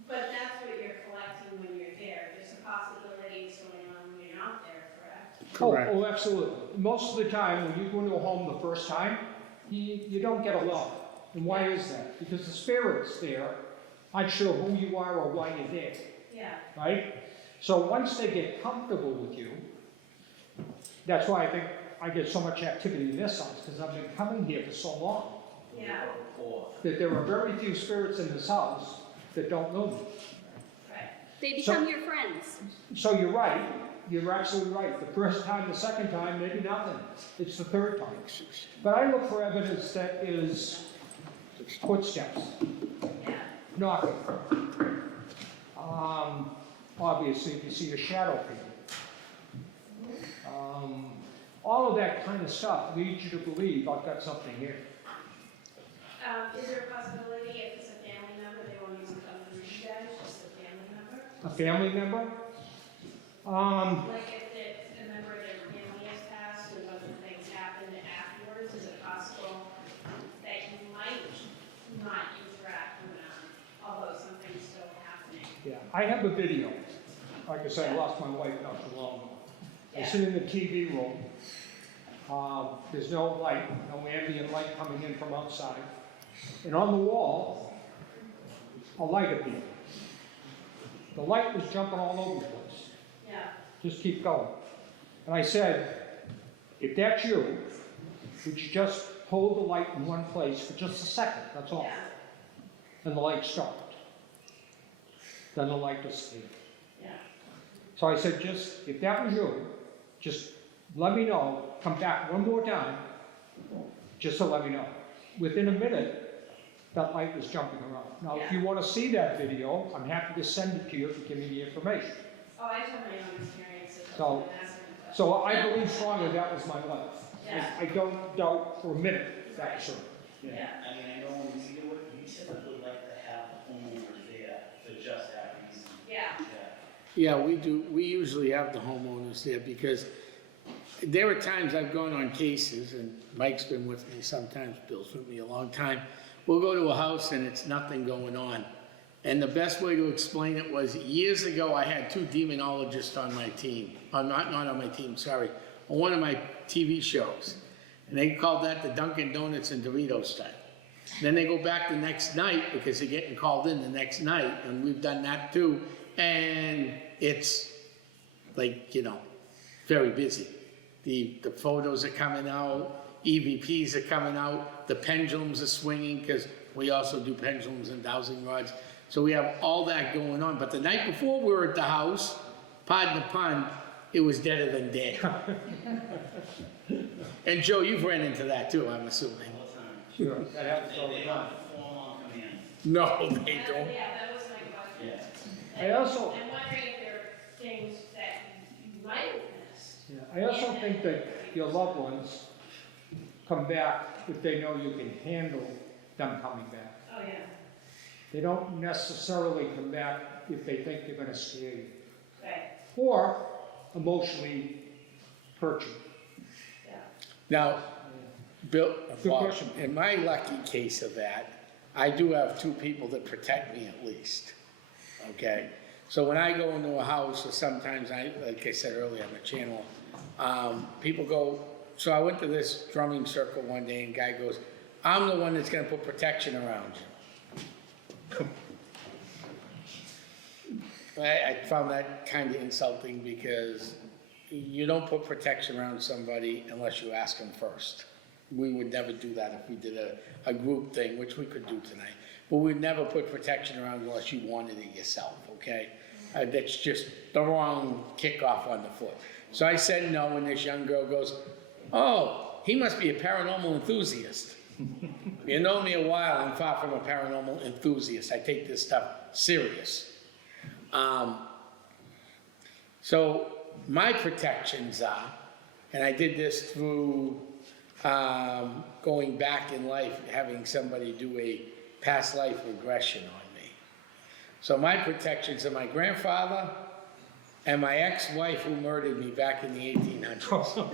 But that's what you're collecting when you're there. There's a possibility it's going on when you're not there, correct? Correct. Oh, absolutely. Most of the time, when you go into a home the first time, you don't get alone. And why is that? Because the spirit's there, not sure who you are or why you're there, Yeah. right? So once they get comfortable with you, that's why I think I get so much activity in this house, because I've been coming here for so long, Yeah. that there are very few spirits in this house that don't know me. Right. They become your friends. So you're right, you're absolutely right. The first time, the second time, maybe nothing. It's the third time. But I look for evidence that is footsteps, Yeah. knocking. Obviously, if you see a shadow figure. All of that kind of stuff leads you to believe I've got something here. Is there a possibility if it's a family member, they won't even come through you guys, just a family member? A family member? Like if it's a member of their family has passed and other things happened afterwards, is it possible that you might not interact with them, although something's still happening? Yeah, I have a video. Like I said, I lost my wife not too long ago. I sit in the TV room. There's no light, no ambient light coming in from outside. And on the wall, a light appeared. The light was jumping all over the place. Yeah. Just keep going. And I said, if that's you, would you just hold the light in one place for just a second, that's all? And the light stopped. Then the light disappeared. Yeah. So I said, if that was you, just let me know, come back one more time, just to let me know. Within a minute, that light was jumping around. Now, if you want to see that video, I'm happy to send it to you if you give me the information. Oh, I have my own experiences. So- So I believe strongly that was my life. Yeah. I don't doubt for a minute that was her. Yeah. I mean, I know when we do it, we typically like to have the homeowners there for just that reason. Yeah. Yeah, we do, we usually have the homeowners there because there are times I've gone on cases, and Mike's been with me sometimes, Bill's with me a long time. We'll go to a house and it's nothing going on. And the best way to explain it was, years ago, I had 2 demonologists on my team, not on my team, sorry, on one of my TV shows. And they called that the Dunkin' Donuts and Doritos type. Then they go back the next night because they're getting called in the next night, and we've done that too. And it's like, you know, very busy. The photos are coming out, EVPs are coming out, the pendulums are swinging, because we also do pendulums and dowsing rods. So we have all that going on. But the night before we were at the house, pardon the pun, it was deader than dead. And Joe, you've ran into that too, I'm assuming. All the time. Sure, that happens all the They time. don't perform on command. No, they don't. Yeah, that was my question. Yeah. I also- I'm wondering if there are things that you might have missed. Yeah, I also think that your loved ones come back if they know you can handle them coming back. Oh, yeah. They don't necessarily come back if they think they're gonna scare you, Right. or emotionally hurt you. Yeah. Now, Bill, Good Bob, question. in my lucky case of that, I do have 2 people that protect me at least, okay? So when I go into a house, or sometimes like I said earlier on the channel, people go, so I went to this drumming circle one day and guy goes, I'm the one that's gonna put protection around you. I found that kind of insulting because you don't put protection around somebody unless you ask them first. We would never do that if we did a group thing, which we could do tonight. But we'd never put protection around you unless you wanted it yourself, okay? That's just the wrong kickoff on the foot. So I said no, and this young girl goes, oh, he must be a paranormal enthusiast. You know me a while, I'm far from a paranormal enthusiast. I take this stuff serious. So my protections are, and I did this through going back in life, having somebody do a past life regression on me. So my protections are my grandfather and my ex-wife who murdered me back in the 1800s.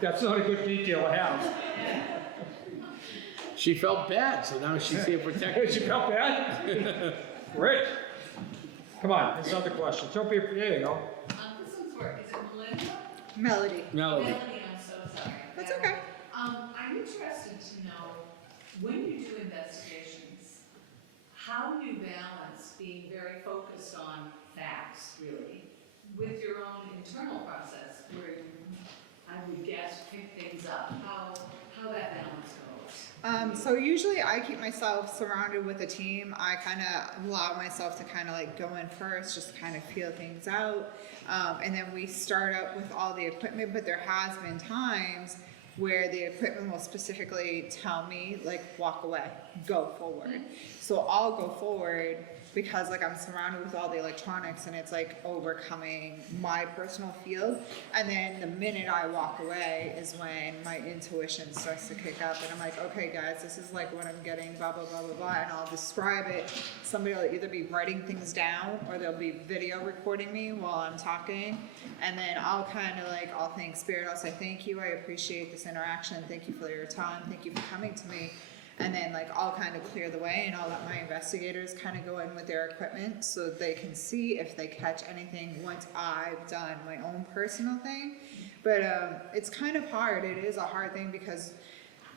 That's not a good detail to have. She felt bad, so now she's here protecting She me. felt bad? Great. Come on, there's another question. Don't be, there you go. This one's for, is it Melinda? Melody. Melody. Melanie, I'm so sorry. That's okay. I'm interested to know, when you do investigations, how do you balance being very focused on facts, really, with your own internal process, where you, I would guess, pick things up, how that balance goes? So usually I keep myself surrounded with a team. I kind of allow myself to kind of like go in first, just kind of feel things out. And then we start up with all the equipment, but there has been times where the equipment will specifically tell me, like, walk away, go forward. So I'll go forward because like I'm surrounded with all the electronics and it's like overcoming my personal field. And then the minute I walk away is when my intuition starts to kick up and I'm like, okay guys, this is like what I'm getting, blah, blah, blah, blah, blah. And I'll describe it. Somebody will either be writing things down or they'll be video recording me while I'm talking. And then I'll kind of like, I'll thank Spirit. I'll say, thank you. I appreciate this interaction. Thank you for your time. Thank you for coming to me. And then like I'll kind of clear the way and I'll let my investigators kind of go in with their equipment so they can see if they catch anything once I've done my own personal thing. But it's kind of hard. It is a hard thing because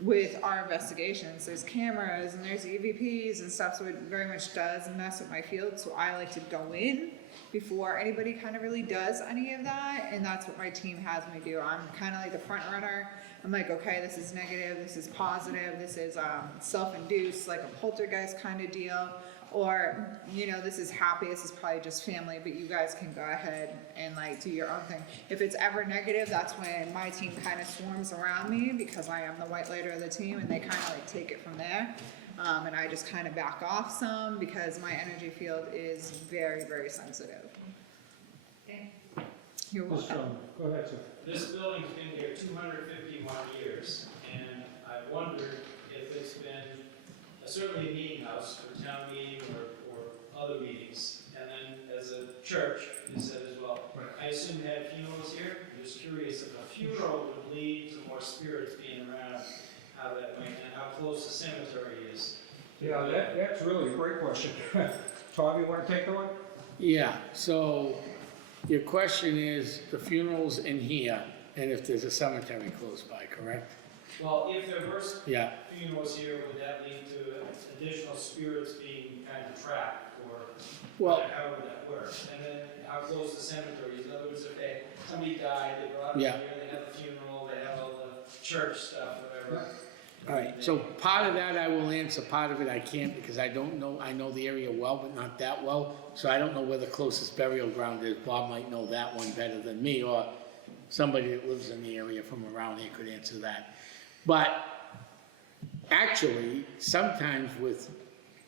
with our investigations, there's cameras and there's EVPs and stuff, so it very much does mess with my field. So I like to go in before anybody kind of really does any of that, and that's what my team has me do. I'm kind of like the front runner. I'm like, okay, this is negative, this is positive, this is self-induced, like a poltergeist kind of deal, or, you know, this is happy, this is probably just family, but you guys can go ahead and like do your own thing. If it's ever negative, that's when my team kind of swarms around me, because I am the white lighter of the team, and they kind of like take it from there. And I just kind of back off some, because my energy field is very, very sensitive. You're Just, welcome. go ahead, sir. This building's been here 251 years, and I wondered if it's been certainly a meeting house for town meeting or other meetings, and then as a church, you said as well. Right. I assume you had funerals here. I'm just curious if a funeral would lead to more spirits being around, how that might, and how close the cemetery is. Yeah, that's really a great question. Tom, you want to take the one? Yeah, so your question is the funerals in here and if there's a cemetery close by, correct? Well, if there were Yeah, funerals here, would that lead to additional spirits being kind of trapped, or well, how would that work? And then how close the cemetery is? In other words, if somebody died, they brought them Yeah. here, they have the funeral, they have all the church stuff, whatever. all right, so part of that I will answer, part of it I can't because I don't know, I know the area well, but not that well. So I don't know where the closest burial ground is. Bob might know that one better than me, or somebody that lives in the area from around here could answer that. But actually, sometimes with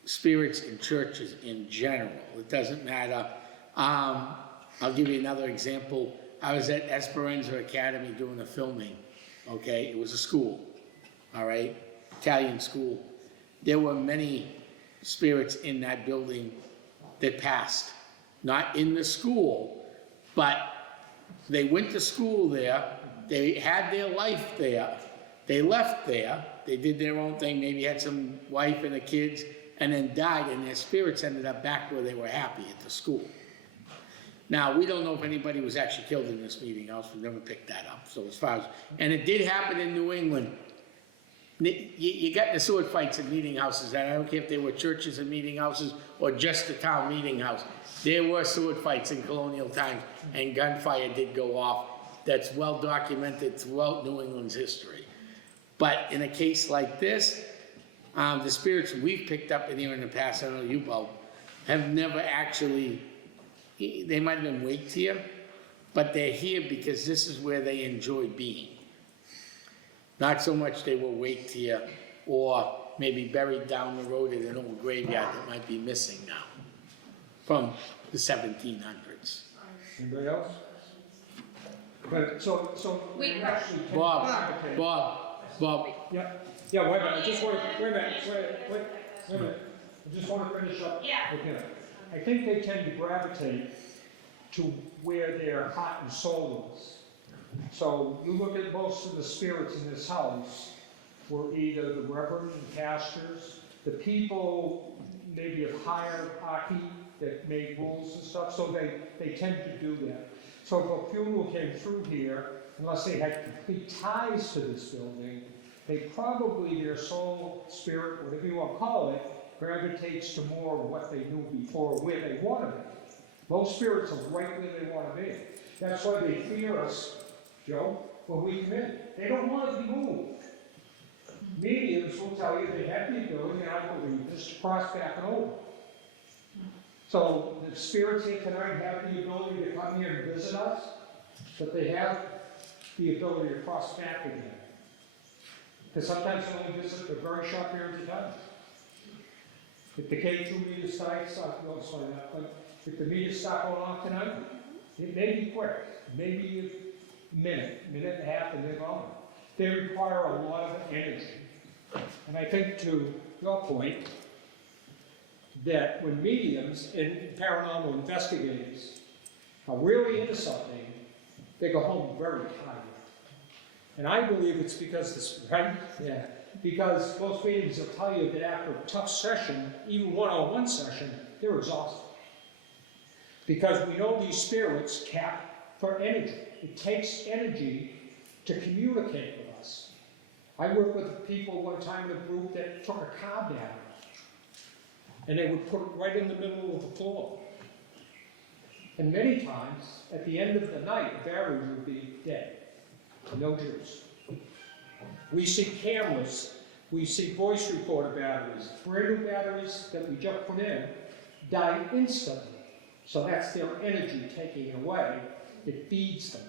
spirits in churches in general, it doesn't matter. I'll give you another example. I was at Esperanza Academy doing a filming, okay? It was a school, all right? Italian school. There were many spirits in that building that passed. Not in the school, but they went to school there. They had their life there. They left there, they did their own thing, maybe had some wife and the kids, and then died, and their spirits ended up back where they were happy at the school. Now, we don't know if anybody was actually killed in this meeting house, we never picked that up, so as far as, and it did happen in New England. You got the sword fights in meeting houses, and I don't care if they were churches and meeting houses, or just the town meeting house. There were sword fights in colonial times, and gunfire did go off. That's well documented throughout New England's history. But in a case like this, the spirits we've picked up in here in the past, I don't know you, Bo, have never actually, they might have been waked here, but they're here because this is where they enjoy being. Not so much they were waked here, or maybe buried down the road in an old graveyard that might be missing now, from the 1700s. Anybody else? But, so. Wait, actually can Bob, gravitate- Bob, Yeah, wait a minute, I just want to, wait a minute. I just want to finish up Yeah. with him. I think they tend to gravitate to where their heart and soul is. So you look at most of the spirits in this house were either the reverend and pastors, the people maybe of hierarchy that made rules and stuff, so they tend to do that. So if a funeral came through here, unless they had complete ties to this building, they probably, their soul, spirit, whatever you want to call it, gravitates to more of what they knew before, where they want to be. Most spirits are right where they want to be. That's why they fear us, Joe, when we come in. They don't want to be moved. Mediums will tell you they have the ability, and I believe this, to cross back and over. So the spirits here tonight have the ability to come here and visit us, but they have the ability to cross back again. Because sometimes they only visit for very short periods of time. If the K2 meter starts, I won't explain that, but if the meters start going off tonight, it may be quick, maybe a minute and a half, and they're gone. They require a lot of energy. And I think to your point, that when mediums and paranormal investigators are really into something, they go home very tired. And I believe it's because this, right? Yeah. Because most mediums will tell you that after a tough session, even one-on-one session, they're exhausted. Because we know these spirits tap for energy. It takes energy to communicate with us. I worked with people one time in a group that took a car down, and they would put it right in the middle of the floor. And many times, at the end of the night, a battery would be dead, no juice. We see cameras, we see voice recorder batteries, brand new batteries that we just put in, die instantly. So that's their energy taking away, it feeds them.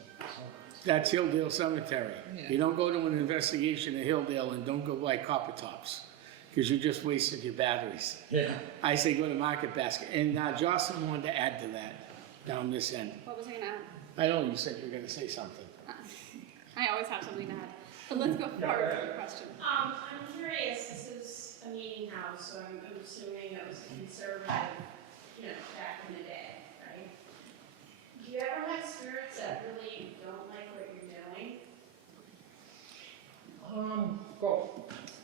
That's Hilldale Cemetery. You don't go to an investigation at Hilldale and don't go buy copper tops, because you just wasted your batteries. Yeah. I say go to Market Basket. And Jocelyn wanted to add to that, down this end. What was I gonna add? I know you said you were gonna say something. I always have something to add. But let's go forward with the question. I'm curious, this is a meeting house, so I'm assuming it was conservative, back in the day, right? Do you ever have spirits that really don't like what you're doing? Go,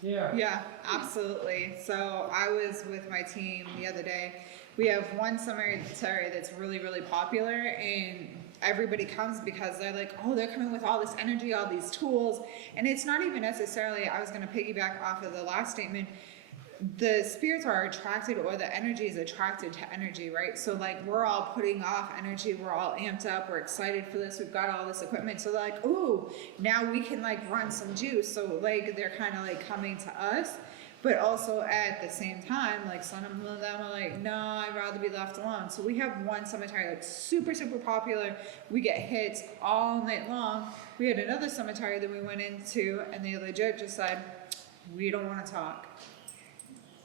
yeah. Yeah, absolutely. So I was with my team the other day. We have one cemetery that's really, really popular, and everybody comes because they're like, oh, they're coming with all this energy, all these tools. And it's not even necessarily, I was going to piggyback off of the last statement, the spirits are attracted, or the energy is attracted to energy, right? So like we're all putting off energy, we're all amped up, we're excited for this, we've got all this equipment. So they're like, ooh, now we can like run some juice. So like they're kind of like coming to us. But also at the same time, like some of them are like, no, I'd rather be left alone. So we have one cemetery that's super, super popular. We get hits all night long. We had another cemetery that we went into, and they legit just said, we don't want to talk.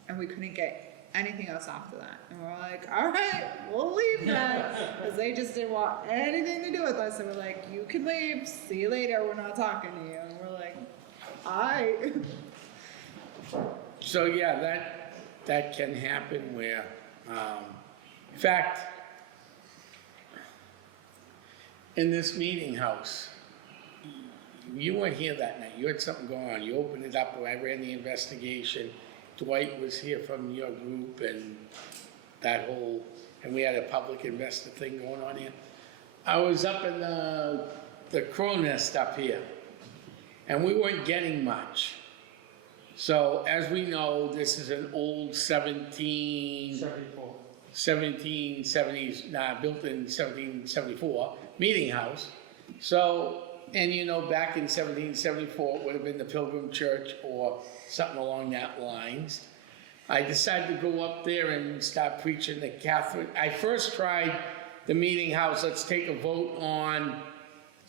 And we couldn't get anything else after that. And we're like, all right, we'll leave that. Because they just didn't want anything to do with us. And we're like, you can leave. See you later. We're not talking to you. And we're like, all right. So yeah, that can happen where, in fact, in this meeting house, you weren't here that night. You had something going on. You opened it up where I ran the investigation. Dwight was here from your group and that whole, and we had a public investor thing going on here. I was up in the crow nest up here, and we weren't getting much. So as we know, this is an old 1770s, built in 1774 meeting house. So, and back in 1774, it would have been the Pilgrim Church or something along that lines. I decided to go up there and start preaching to Catherine. I first tried the meeting house, let's take a vote on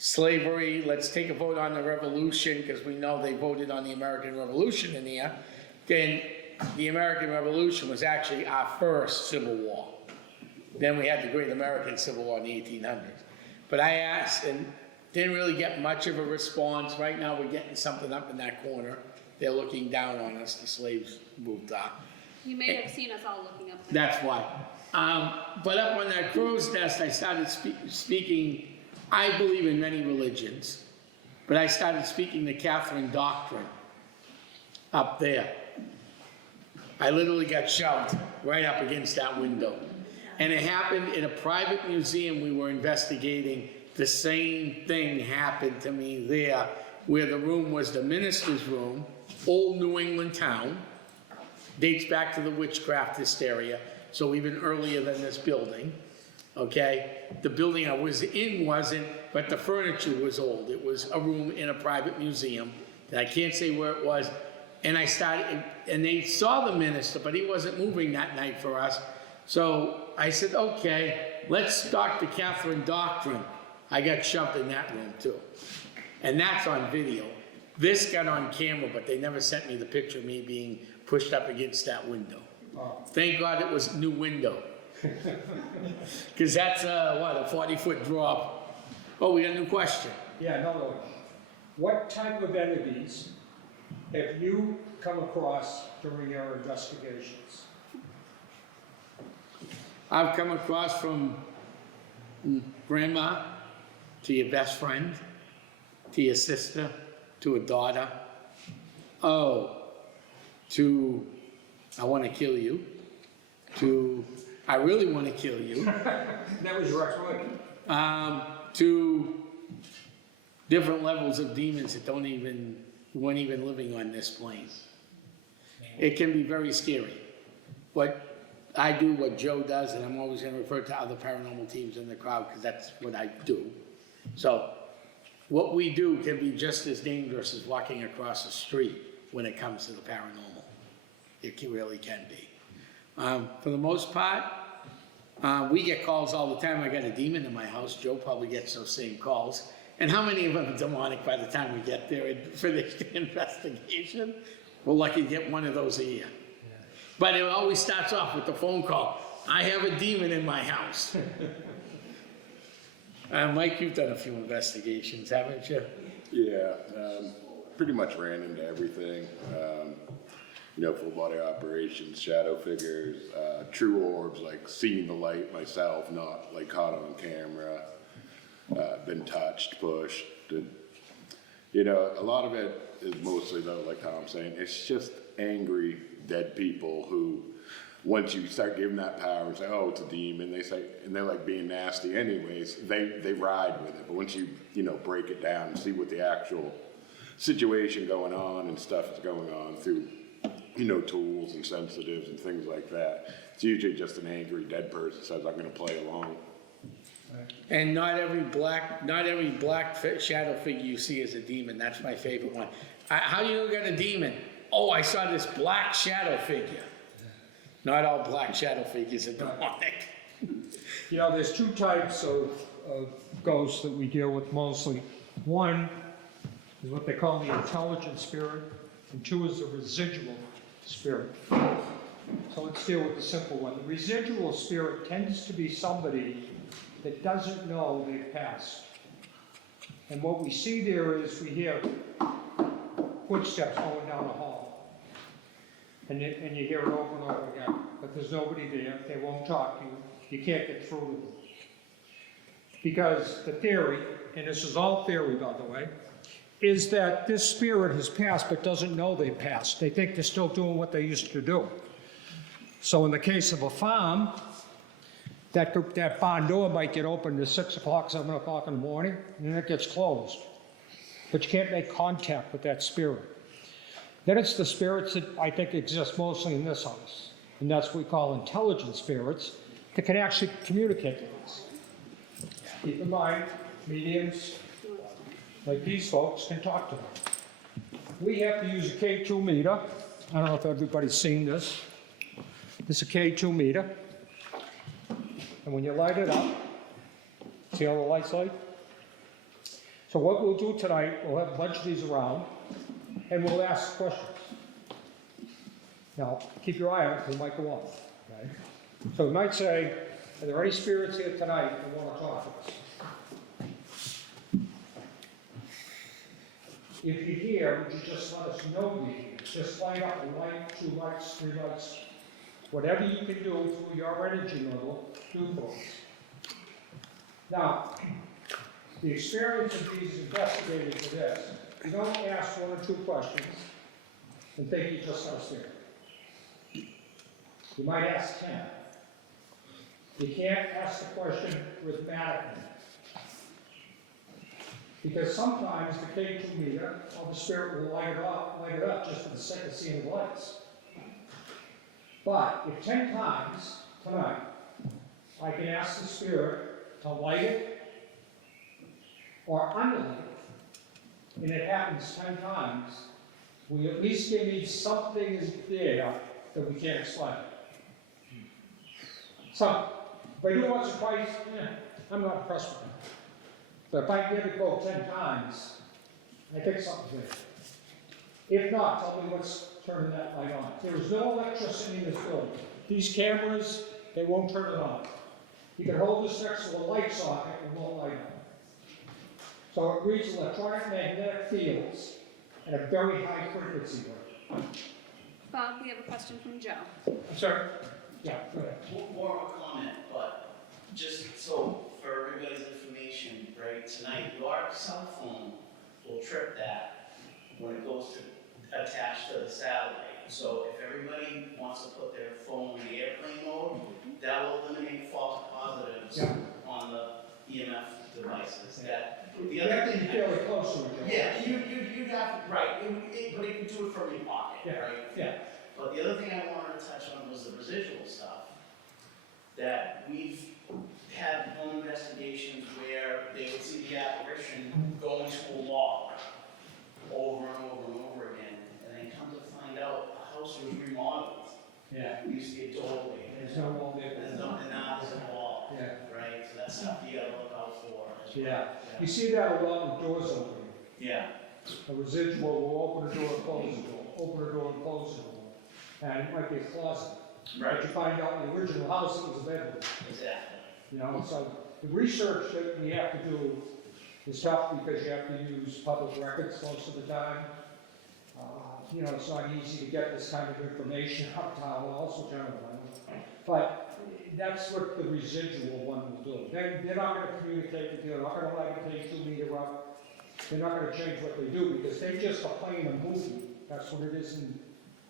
slavery, let's take a vote on the revolution, because we know they voted on the American Revolution in here. Then the American Revolution was actually our first Civil War. Then we had the Great American Civil War in the 1800s. But I asked and didn't really get much of a response. Right now we're getting something up in that corner. They're looking down on us, the slaves moved up. You may have seen us all looking up there. That's why. But up on that crow's nest, I started speaking. I believe in many religions, but I started speaking the Catherine doctrine up there. I literally got shoved right up against that window. And it happened in a private museum we were investigating. The same thing happened to me there, where the room was the minister's room, old New England town, dates back to the witchcraft hysteria, so even earlier than this building. Okay, the building I was in wasn't, but the furniture was old. It was a room in a private museum, and I can't say where it was. And I started, and they saw the minister, but he wasn't moving that night for us. So I said, okay, let's start the Catherine doctrine. I got shoved in that room too. And that's on video. This got on camera, but they never sent me the picture of me being pushed up against that window. Thank God it was a new window. Because that's a 40-foot drop. Oh, we got a new question. Yeah, another one. What type of entities have you come across during your investigations? I've come across from grandma to your best friend, to your sister, to a daughter, to I want to kill you, to I really want to kill you. That was your ex-wife. To different levels of demons that weren't even living on this plane. It can be very scary. But I do what Joe does, and I'm always gonna refer to other paranormal teams in the crowd, because that's what I do. So, what we do can be just as dangerous as walking across the street when it comes to the paranormal. Really can be. For the most part, we get calls all the time. I got a demon in my house. Joe probably gets those same calls. And how many of them are demonic by the time we get there and finish the investigation? We're lucky to get one of those a year. But it always starts off with the phone call. I have a demon in my house. Mike, you've done a few investigations, haven't you? Yeah, pretty much ran into everything. Full body operations, shadow figures, true orbs, like seeing the light myself, not like caught on camera. Been touched, pushed. A lot of it is mostly though, like Tom's saying, it's just angry, dead people who, once you start giving that power and say, oh, it's a demon, they say, and they're like being nasty anyways, they ride with it. But once you, break it down and see what the actual situation going on and stuff is going on through, tools and sensitives and things like that, it's usually just an angry dead person says, I'm gonna play along. And not every black shadow figure you see is a demon. That's my favorite one. How do you get a demon? Oh, I saw this black shadow figure. Not all black shadow figures are demonic. There's two types of ghosts that we deal with mostly. One is what they call the intelligent spirit, and two is the residual spirit. So let's deal with the simple one. The residual spirit tends to be somebody that doesn't know they've passed. And what we see there is we hear footsteps going down the hall. And you hear it over and over again. But there's nobody there. They won't talk to you. You can't get through to them. Because the theory, and this is all theory by the way, is that this spirit has passed but doesn't know they've passed. They think they're still doing what they used to do. So in the case of a farm, that barn door might get open at 6 o'clock, 7 o'clock in the morning, and then it gets closed. But you can't make contact with that spirit. Then it's the spirits that I think exist mostly in this house. And that's what we call intelligent spirits that can actually communicate with us. Keep in mind, mediums, like these folks, can talk to them. We have to use a K2 meter. I don't know if everybody's seen this. This is a K2 meter. And when you light it up, see how the lights light? So what we'll do tonight, we'll have a bunch of these around, and we'll ask questions. Now, keep your eye on it, because it might go off. Okay? So we might say, are there any spirits here tonight that want to talk to us? If you're here, would you just let us know you're here? Just light up a light, 2 lights, 3 lights. Whatever you can do through your energy level, do for us. Now, the experience of these investigators for this, you don't ask 1 or 2 questions and think you just got a spirit. You might ask 10. You can't ask the question rhythmically. Because sometimes the K2 meter or the spirit will light it up just for the sake of seeing the lights. But if 10 times tonight I can ask the spirit to light it or underlight it, and it happens 10 times, will you at least give me something is there that we can't explain? So, if I do it once or twice, I'm not impressed with that. But if I can get it go 10 times, I think something's there. If not, tell me what's turning that light on. There is no electricity in this building. These cameras, they won't turn it on. You can hold this next to a light socket and it won't light up. So it reads electronic magnetic fields at a very high frequency rate. Bob, we have a question from Joe. I'm sorry? Yeah, go ahead. More of a comment, but just so for everybody's information, right, tonight, your cell phone will trip that when it goes to attach to the satellite. So if everybody wants to put their phone in airplane mode, that will eliminate false positives on the EMF devices. That the other thing, fairly close to it. yeah, you'd have, right, but you can do it from your pocket, right? Yeah. But the other thing I wanted to touch on was the residual stuff. that we've had home investigations where they would see the apparition going to a wall over and over and over again, and then come to find out the house was remodeled. Yeah. It used to be a doorway. There's no wall there. There's no, and now there's a wall. Yeah. Right, so that's stuff you gotta look out for. as well. Yeah. You see that a lot with doors opening. Yeah, A residual will open a door and close a door, open a door and close a door. And it might be a closet. right, But you find out in the original house it was a bedroom. exactly. You know, so the research that we have to do is tough because you have to use public records most of the time. You know, it's not easy to get this kind of information out of town halls, which I don't know. But that's what the residual one will do. They're not gonna communicate with you, they're not gonna like it take 2 meter up. They're not gonna change what they do because they just are playing a movie. That's what it is, and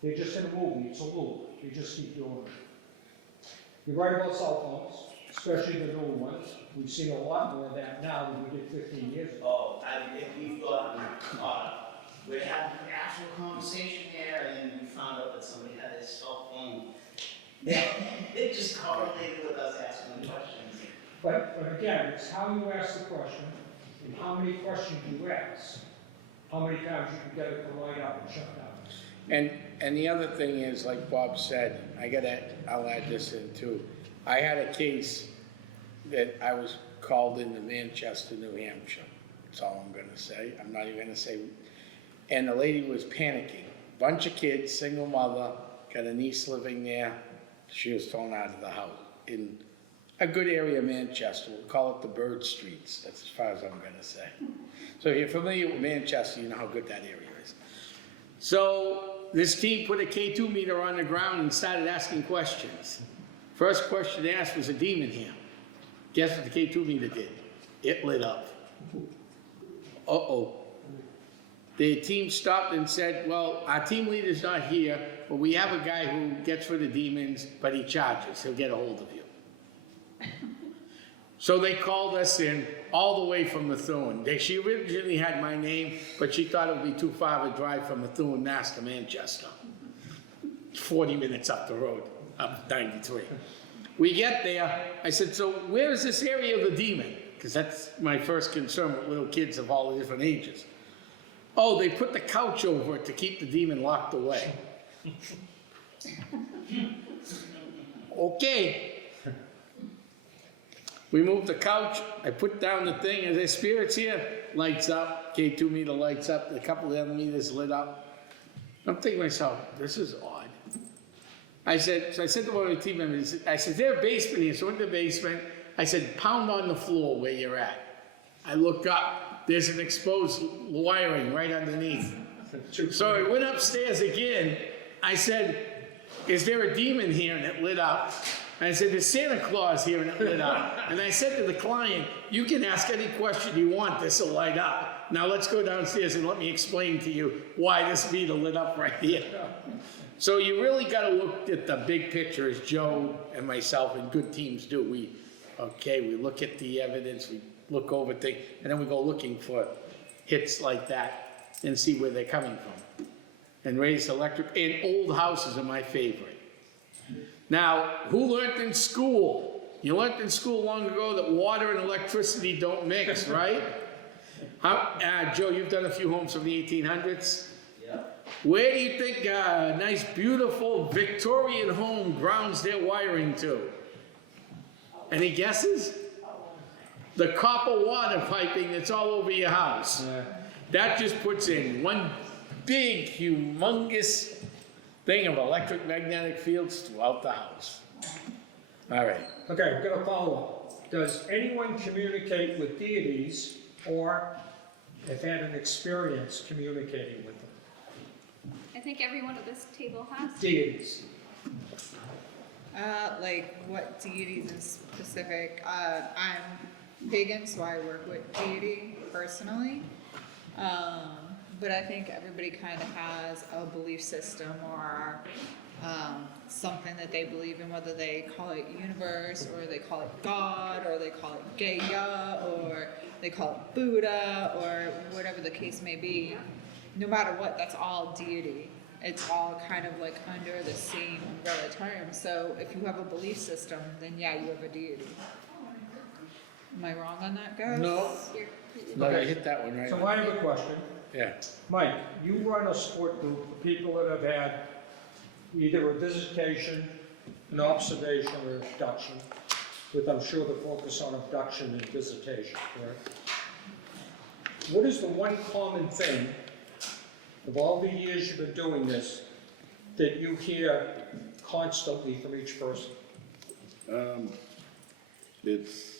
they're just in a movie, it's a loop. They just keep doing it. You're right about cell phones, especially the newer ones. We've seen a lot more of that now than we did 15 years ago. Oh, if we've gotten, we had an actual conversation here, and then we found out that somebody had their cell phone. It just correlated with us asking questions. But again, it's how you ask the question, and how many questions you ask, how many times you can get it to light up and shut down. And the other thing is, like Bob said, I'll add this in too. I had a case that I was called into Manchester, New Hampshire. That's all I'm gonna say. I'm not even gonna say. And the lady was panicking. Bunch of kids, single mother, got a niece living there. She was thrown out of the house in a good area of Manchester. We'll call it the Bird Streets. That's as far as I'm gonna say. So if you're familiar with Manchester, you know how good that area is. So this team put a K2 meter on the ground and started asking questions. First question they asked was a demon here. Guess what the K2 meter did? It lit up. Uh-oh. The team stopped and said, well, our team leader's not here, but we have a guy who gets rid of demons, but he charges. He'll get a hold of you. So they called us in all the way from Methuen. She originally had my name, but she thought it would be too far of a drive from Methuen, Mass to Manchester. 40 minutes up the road, up 93. We get there, I said, so where is this area of the demon? Because that's my first concern with little kids of all the different ages. Oh, they put the couch over it to keep the demon locked away. Okay. We moved the couch, I put down the thing, and there's spirits here, lights up, K2 meter lights up, a couple of the other meters lit up. I'm thinking to myself, this is odd. I said to one of the team members, I said, there's a basement here, so in the basement, I said, pound on the floor where you're at. I look up, there's an exposed wiring right underneath. So I went upstairs again, I said, is there a demon here? And it lit up. I said, there's Santa Claus here, and it lit up. And I said to the client, you can ask any question you want, this will light up. Now let's go downstairs and let me explain to you why this meter lit up right here. So you really gotta look at the big picture, as Joe and myself and good teams do. We look at the evidence, we look over things, and then we go looking for hits like that and see where they're coming from. And raised electric, and old houses are my favorite. Now, who learned in school? You learned in school long ago that water and electricity don't mix, right? Joe, you've done a few homes from the 1800s? Yeah. Where do you think a nice, beautiful Victorian home grounds their wiring to? Any guesses? The copper water piping that's all over your house. Yeah. That just puts in one big, humongous thing of electromagnetic fields throughout the house. All right. Okay, we're gonna follow up. Does anyone communicate with deities or have had an experience communicating with them? I think everyone at this table has. Deities. Like what deities in specific? I'm pagan, so I work with deity personally. But I think everybody kind of has a belief system or something that they believe in, whether they call it universe or they call it God or they call it Gaia or they call it Buddha or whatever the case may be. No matter what, that's all deity. it's all kind of like under the same umbrella term. So if you have a belief system, then yeah, you have a deity. Am I wrong on that, guys? No, no, I hit that one right. So I have a question. Yeah. Mike, you run a sport group for people that have had either a visitation, an observation, or abduction, with, I'm sure, the focus on abduction and visitation, correct? What is the one common thing, of all the years you've been doing this, that you hear constantly from each person? It's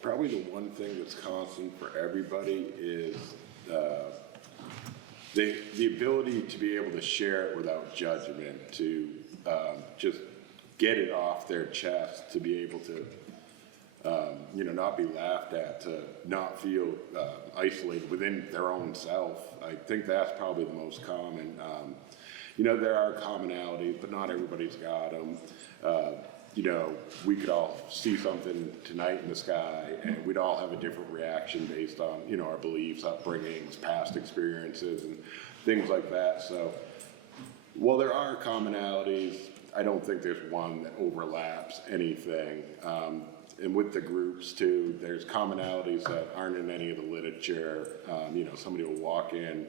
probably the one thing that's constant for everybody is the ability to be able to share it without judgment, to just get it off their chest, to be able to, not be laughed at, to not feel isolated within their own self. I think that's probably the most common. There are commonalities, but not everybody's got them. We could all see something tonight in the sky, and we'd all have a different reaction based on, our beliefs, upbringings, past experiences, and things like that. So, while there are commonalities, I don't think there's one that overlaps anything. And with the groups too, there's commonalities that aren't in any of the literature. Somebody will walk in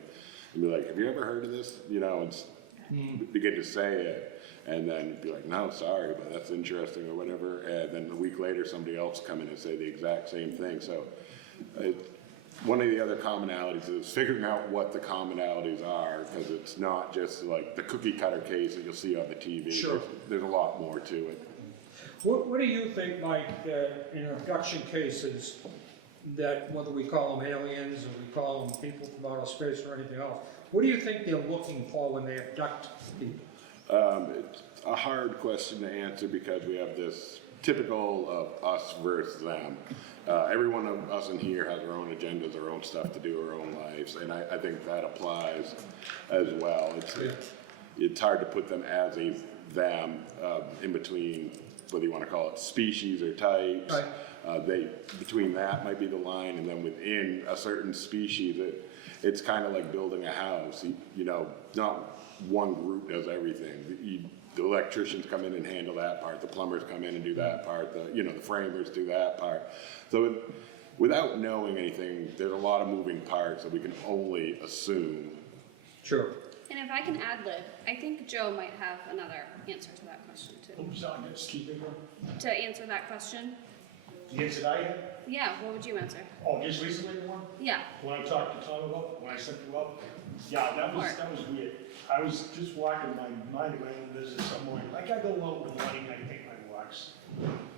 and be like, "Have you ever heard of this?" And begin to say it. And then be like, "No, sorry, but that's interesting," or whatever. And then a week later, somebody else come in and say the exact same thing. So one of the other commonalities is figuring out what the commonalities are, because it's not just like the cookie cutter case that you'll see on the TV. Sure. There's a lot more to it. What do you think, Mike, in abduction cases, that whether we call them aliens or we call them people from outer space or anything else, what do you think they're looking for when they abduct people? It's a hard question to answer because we have this typical of us versus them. Every one of us in here has our own agendas, our own stuff to do, our own lives, and I think that applies as well. It's hard to put them as a them in between, whether you want to call it species or types. Right. Between that might be the line, and then within a certain species, it's kind of like building a house. Not one group does everything. The electricians come in and handle that part. The plumbers come in and do that part. The framers do that part. So without knowing anything, there's a lot of moving parts that we can only assume. Sure. And if I can ad lib, I think Joe might have another answer to that question too. Oops, sorry, just keep it going. To answer that question? The answer I had? Yeah, what would you answer? Oh, just recently the one? Yeah. When I talked to Tom about, when I sent you up? Yeah, that was weird. I was just walking my mind around the business some morning. Like I go out in the morning, I take my walks.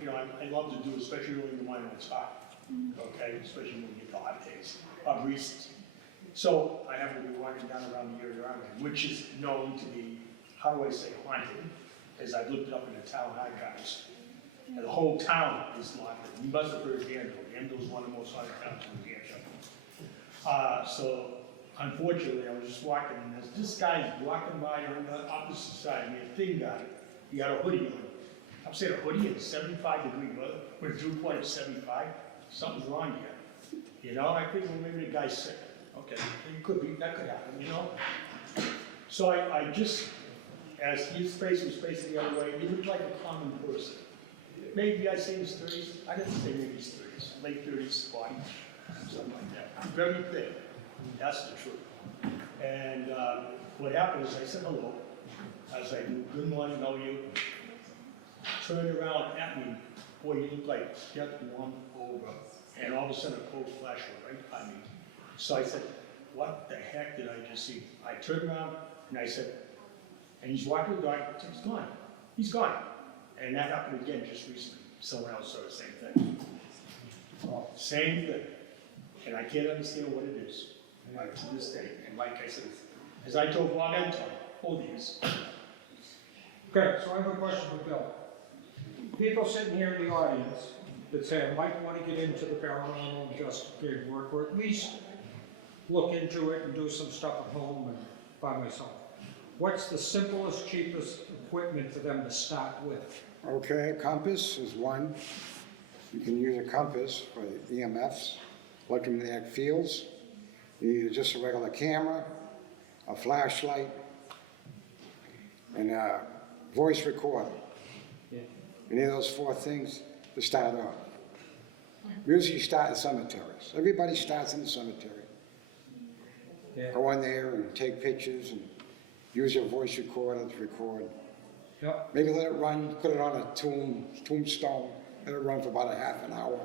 I love to do, especially early in the morning when it's hot. Okay, especially when you get the hot days, breezes. So I happen to be walking down around the area around me, which is known to be, how do I say, haunted, as I've looked it up in the town archives. And the whole town is haunted. You must have heard of Danville. Danville is one of the most haunted towns in New Hampshire. So unfortunately, I was just walking, and there's this guy walking by on the opposite side, and a thin guy. He had a hoodie on. I'm saying a hoodie in 75-degree weather with a dew point of 75. Something's wrong here. I think, well, maybe the guy's sick. Okay, it could be, that could happen, So I just, as his face was facing the other way, he looked like a common person. Maybe I say his 30s, I didn't say maybe his 30s, late 30s, 40s, something like that. Very thin, that's the truth. And what happened is I said hello, as I do, good morning, how are you? Turned around at me, boy, you look like step one over. And all of a sudden a cold flash went right by me. So I said, what the heck did I just see? I turned around and I said, and he's walking the dog, I said, he's gone. He's gone. And that happened again just recently. Someone else saw the same thing. Same thing. And I can't understand what it is, like to this day. And like I said, as I told Bob and Tom, all these. Okay, so I have a question for Bill. People sitting here in the audience that say, I might want to get into the paranormal and investigative work, or at least look into it and do some stuff at home and by myself. What's the simplest, cheapest equipment for them to start with? Okay, a compass is one. You can use a compass for EMFs, electromagnetic fields. You use just a regular camera, a flashlight, and voice recording. Yeah. Any of those 4 things to start off. Usually you start in cemeteries. Everybody starts in the cemetery. Yeah. Go in there and take pictures and use your voice recorder to record. Yep. Maybe let it run, put it on a tombstone, let it run for about a half an hour.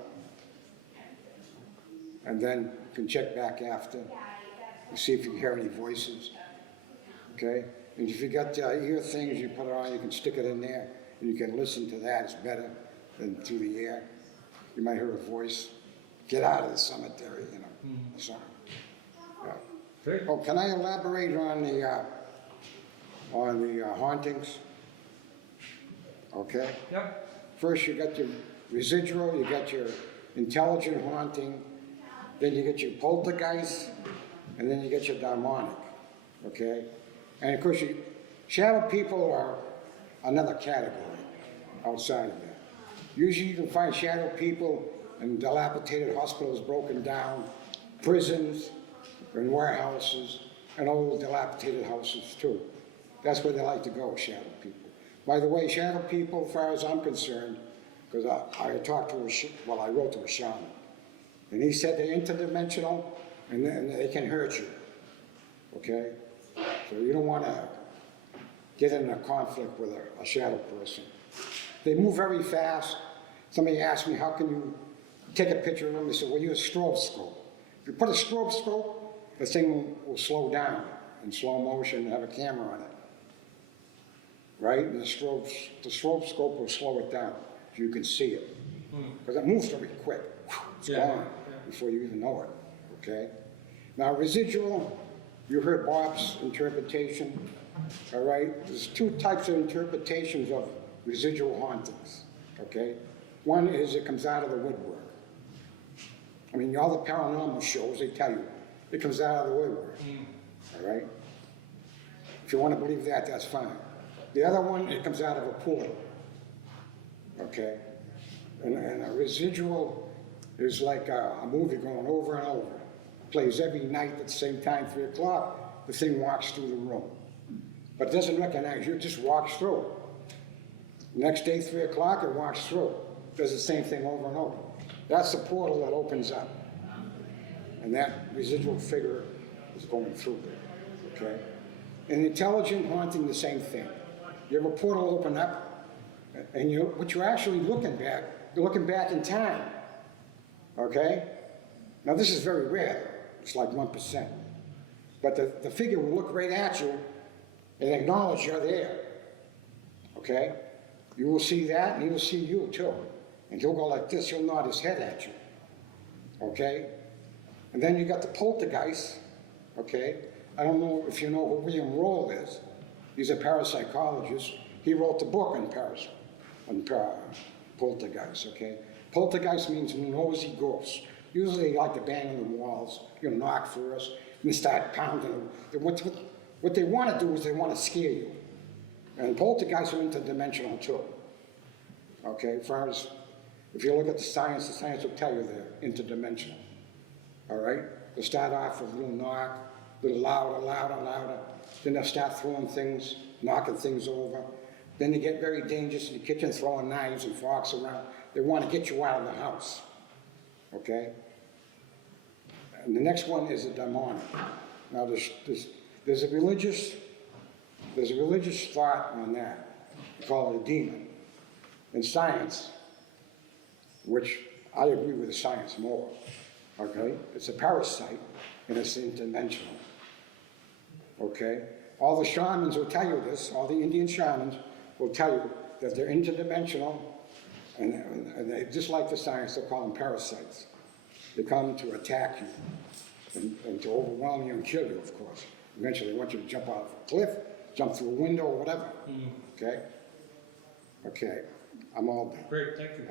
And then you can check back after, and see if you hear any voices. Okay? And if you got ear things, you put it on, you can stick it in there, and you can listen to that. It's better than through the air. You might hear a voice. Get out of the cemetery, you know. So, yeah. Great. Oh, can I elaborate on the hauntings? Okay? Yep. First, you got your residual, you got your intelligent haunting, then you get your poltergeist, and then you get your demonic, okay? And of course, shadow people are another category outside of that. Usually you can find shadow people in dilapidated hospitals broken down, prisons, and warehouses, and old dilapidated houses too. That's where they like to go, shadow people. By the way, shadow people, as far as I'm concerned, because I talked to I wrote to a shaman, and he said they're interdimensional, and they can hurt you, okay? So you don't want to get in a conflict with a shadow person. They move very fast. Somebody asked me, how can you take a picture of them? They said, well, use a stroboscope. If you put a stroboscope, the thing will slow down in slow motion and have a camera on it. Right? And the stroboscope will slow it down so you can see it. Because it moves very quick. It's gone before you even know it. Okay? Now, residual, you heard Bob's interpretation. All right? There's 2 types of interpretations of residual hauntings. Okay? One is it comes out of the woodwork. I mean, all the paranormal shows, they tell you, it comes out of the woodwork. All right? If you want to believe that, that's fine. The other one, it comes out of a portal. Okay? And a residual is like a movie going over and over. Plays every night at the same time, 3 o'clock, the thing walks through the room. But it doesn't recognize you, it just walks through. Next day, 3 o'clock, it walks through. Does the same thing over and over. That's the portal that opens up. And that residual figure is going through there, okay? And intelligent haunting, the same thing. You have a portal open up, and what you're actually looking back, you're looking back in time, okay? Now this is very rare, it's like 1%. But the figure will look right at you and acknowledge you're there, okay? You will see that, and he will see you too. And he'll go like this, he'll nod his head at you, okay? And then you got the poltergeist, okay? I don't know if you know who William Roll is. He's a parapsychologist. He wrote the book on poltergeist, okay? Poltergeist means nosy ghosts. Usually they like to bang on the walls, knock first, and start pounding them. What they want to do is they want to scare you. And poltergeists are interdimensional too, okay? As far as, if you look at the science will tell you they're interdimensional, all right? They'll start off with a little knock, a little louder, louder, louder. Then they'll start throwing things, knocking things over. Then they get very dangerous in the kitchen, throwing knives and forks around. They want to get you out of the house, okay? And the next one is a demonic. Now there's a religious thought on that. We call it a demon. In science, which I agree with the science more, okay? It's a parasite and it's interdimensional. Okay? All the shamans will tell you this, all the Indian shamans will tell you that they're interdimensional, and they, just like the science, they call them parasites. They come to attack you and to overwhelm you and kill you, of course. Eventually they want you to jump off a cliff, jump through a window or whatever. Okay? Okay. I'm all done. Great, thank you.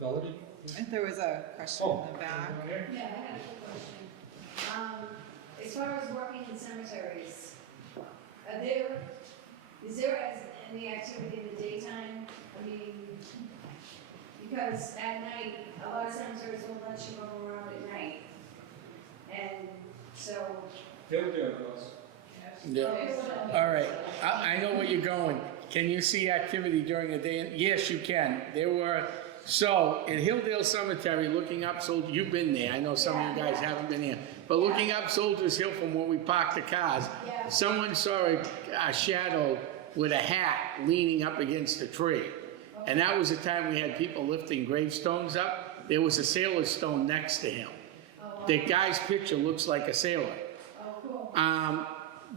Melody? If there was a question in the back. Yeah, I had a quick question. As far as working in cemeteries, is there any activity in the daytime? I mean, because at night, a lot of cemeteries won't let you roam around at night. And so, They'll do it, Ross. Yeah, all right, I know where you're going. Can you see activity during the day? Yes, you can. There were, so, in Hilldale Cemetery, looking up Soldier, you've been there, I know some of you guys haven't been here, but looking up Soldiers Hill from where we parked the cars, someone saw a shadow with a hat leaning up against a tree. And that was the time we had people lifting gravestones up. There was a sailor's stone next to him. The guy's picture looks like a sailor.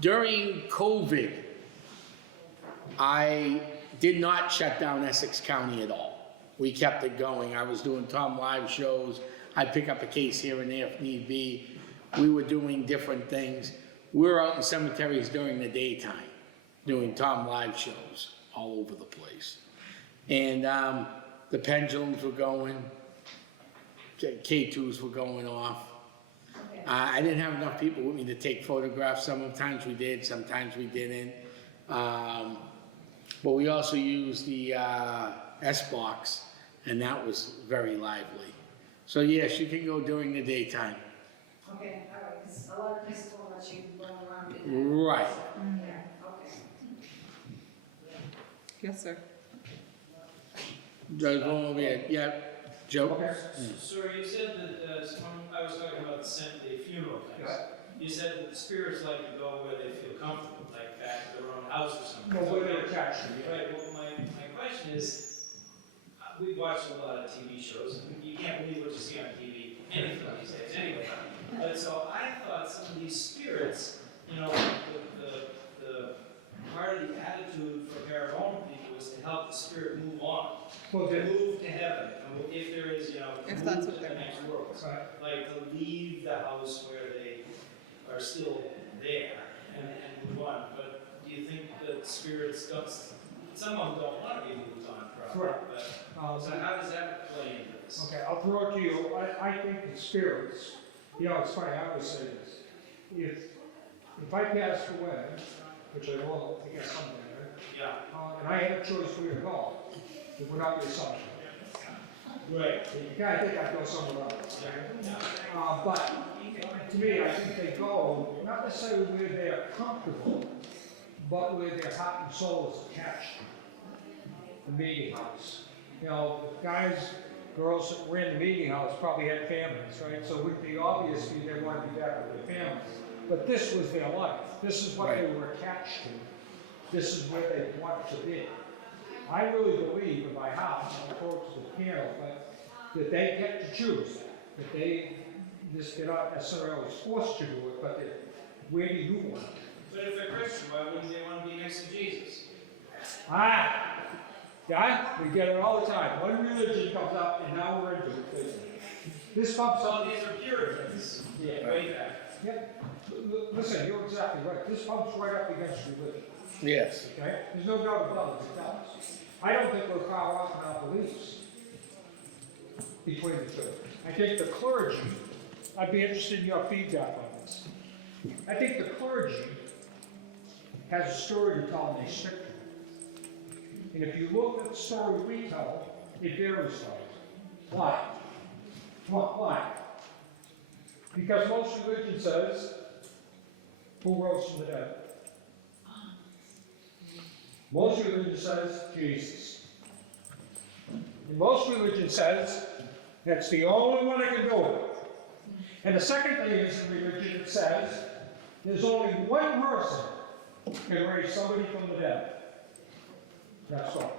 During COVID, I did not shut down Essex County at all. We kept it going. I was doing Tom Live shows. I'd pick up a case here and there if need be. We were doing different things. We were out in cemeteries during the daytime, doing Tom Live shows all over the place. And the pendulums were going, K2s were going off. I didn't have enough people with me to take photographs. Sometimes we did, sometimes we didn't. But we also used the S-Box, and that was very lively. So yes, you can go during the daytime. Okay, all right, because a lot of places won't let you go around in there. Right. Yeah, okay. Yes, sir. Go over here. Yeah, Joe? Sir, you said that, when I was talking about the funeral things, you said that the spirits like to go where they feel comfortable, like back to their own house or something. Well, where they're attached to, yeah. Right, well, my question is, we've watched a lot of TV shows, and you can't believe what you see on TV, anything these days, anyway. But so I thought some of these spirits, you know, the part of the attitude for paranormal people is to help the spirit move on. Well, To move to heaven, if there is, you know, If move that's to what the they're next world. Right. Like to leave the house where they are still there and move on. But do you think that spirits don't, some of them don't want to be moved on probably, Correct. but, so how does that play into this? Okay, I'll throw it to you. I think the spirits, you know, it's funny, I always say this. If I passed away, which I will, I guess someday, right? Yeah, And I had a choice where to go, it would not be assumption. right. You kind of think I'd go somewhere else, right? But to me, I think they go, not necessarily where they're comfortable, but where their heart and soul is attached. The meeting house. You know, the guys, girls that were in the meeting house probably had families, right? So it would be obviously they want to be back with their families. But this was their life. This is what they were attached to. This is where they want to be. I really believe in my house, I'll approach the panel, but that they get to choose. That they're not necessarily forced to do it, but that where do you want it? But if they're Christian, why wouldn't they want to be next to Jesus? Yeah, we get it all the time. One religion comes up, and now we're into it. This comes So up. these are Puritans, way back. Yeah, listen, you're exactly right. This bumps right up against religion. Yes. Okay? There's no doubt about it. It does. I don't think we're far off in our beliefs between the two. I think the clergy, I'd be interested in your feedback on this. I think the clergy has a story to tell and they stick to it. And if you look at the story we tell, it varies slightly. Why? Why? Because most religion says, who rose from the dead? Most religion says, Jesus. And most religion says, that's the only one that can do it. And the second thing is in religion that says, there's only one person can raise somebody from the dead. That's all.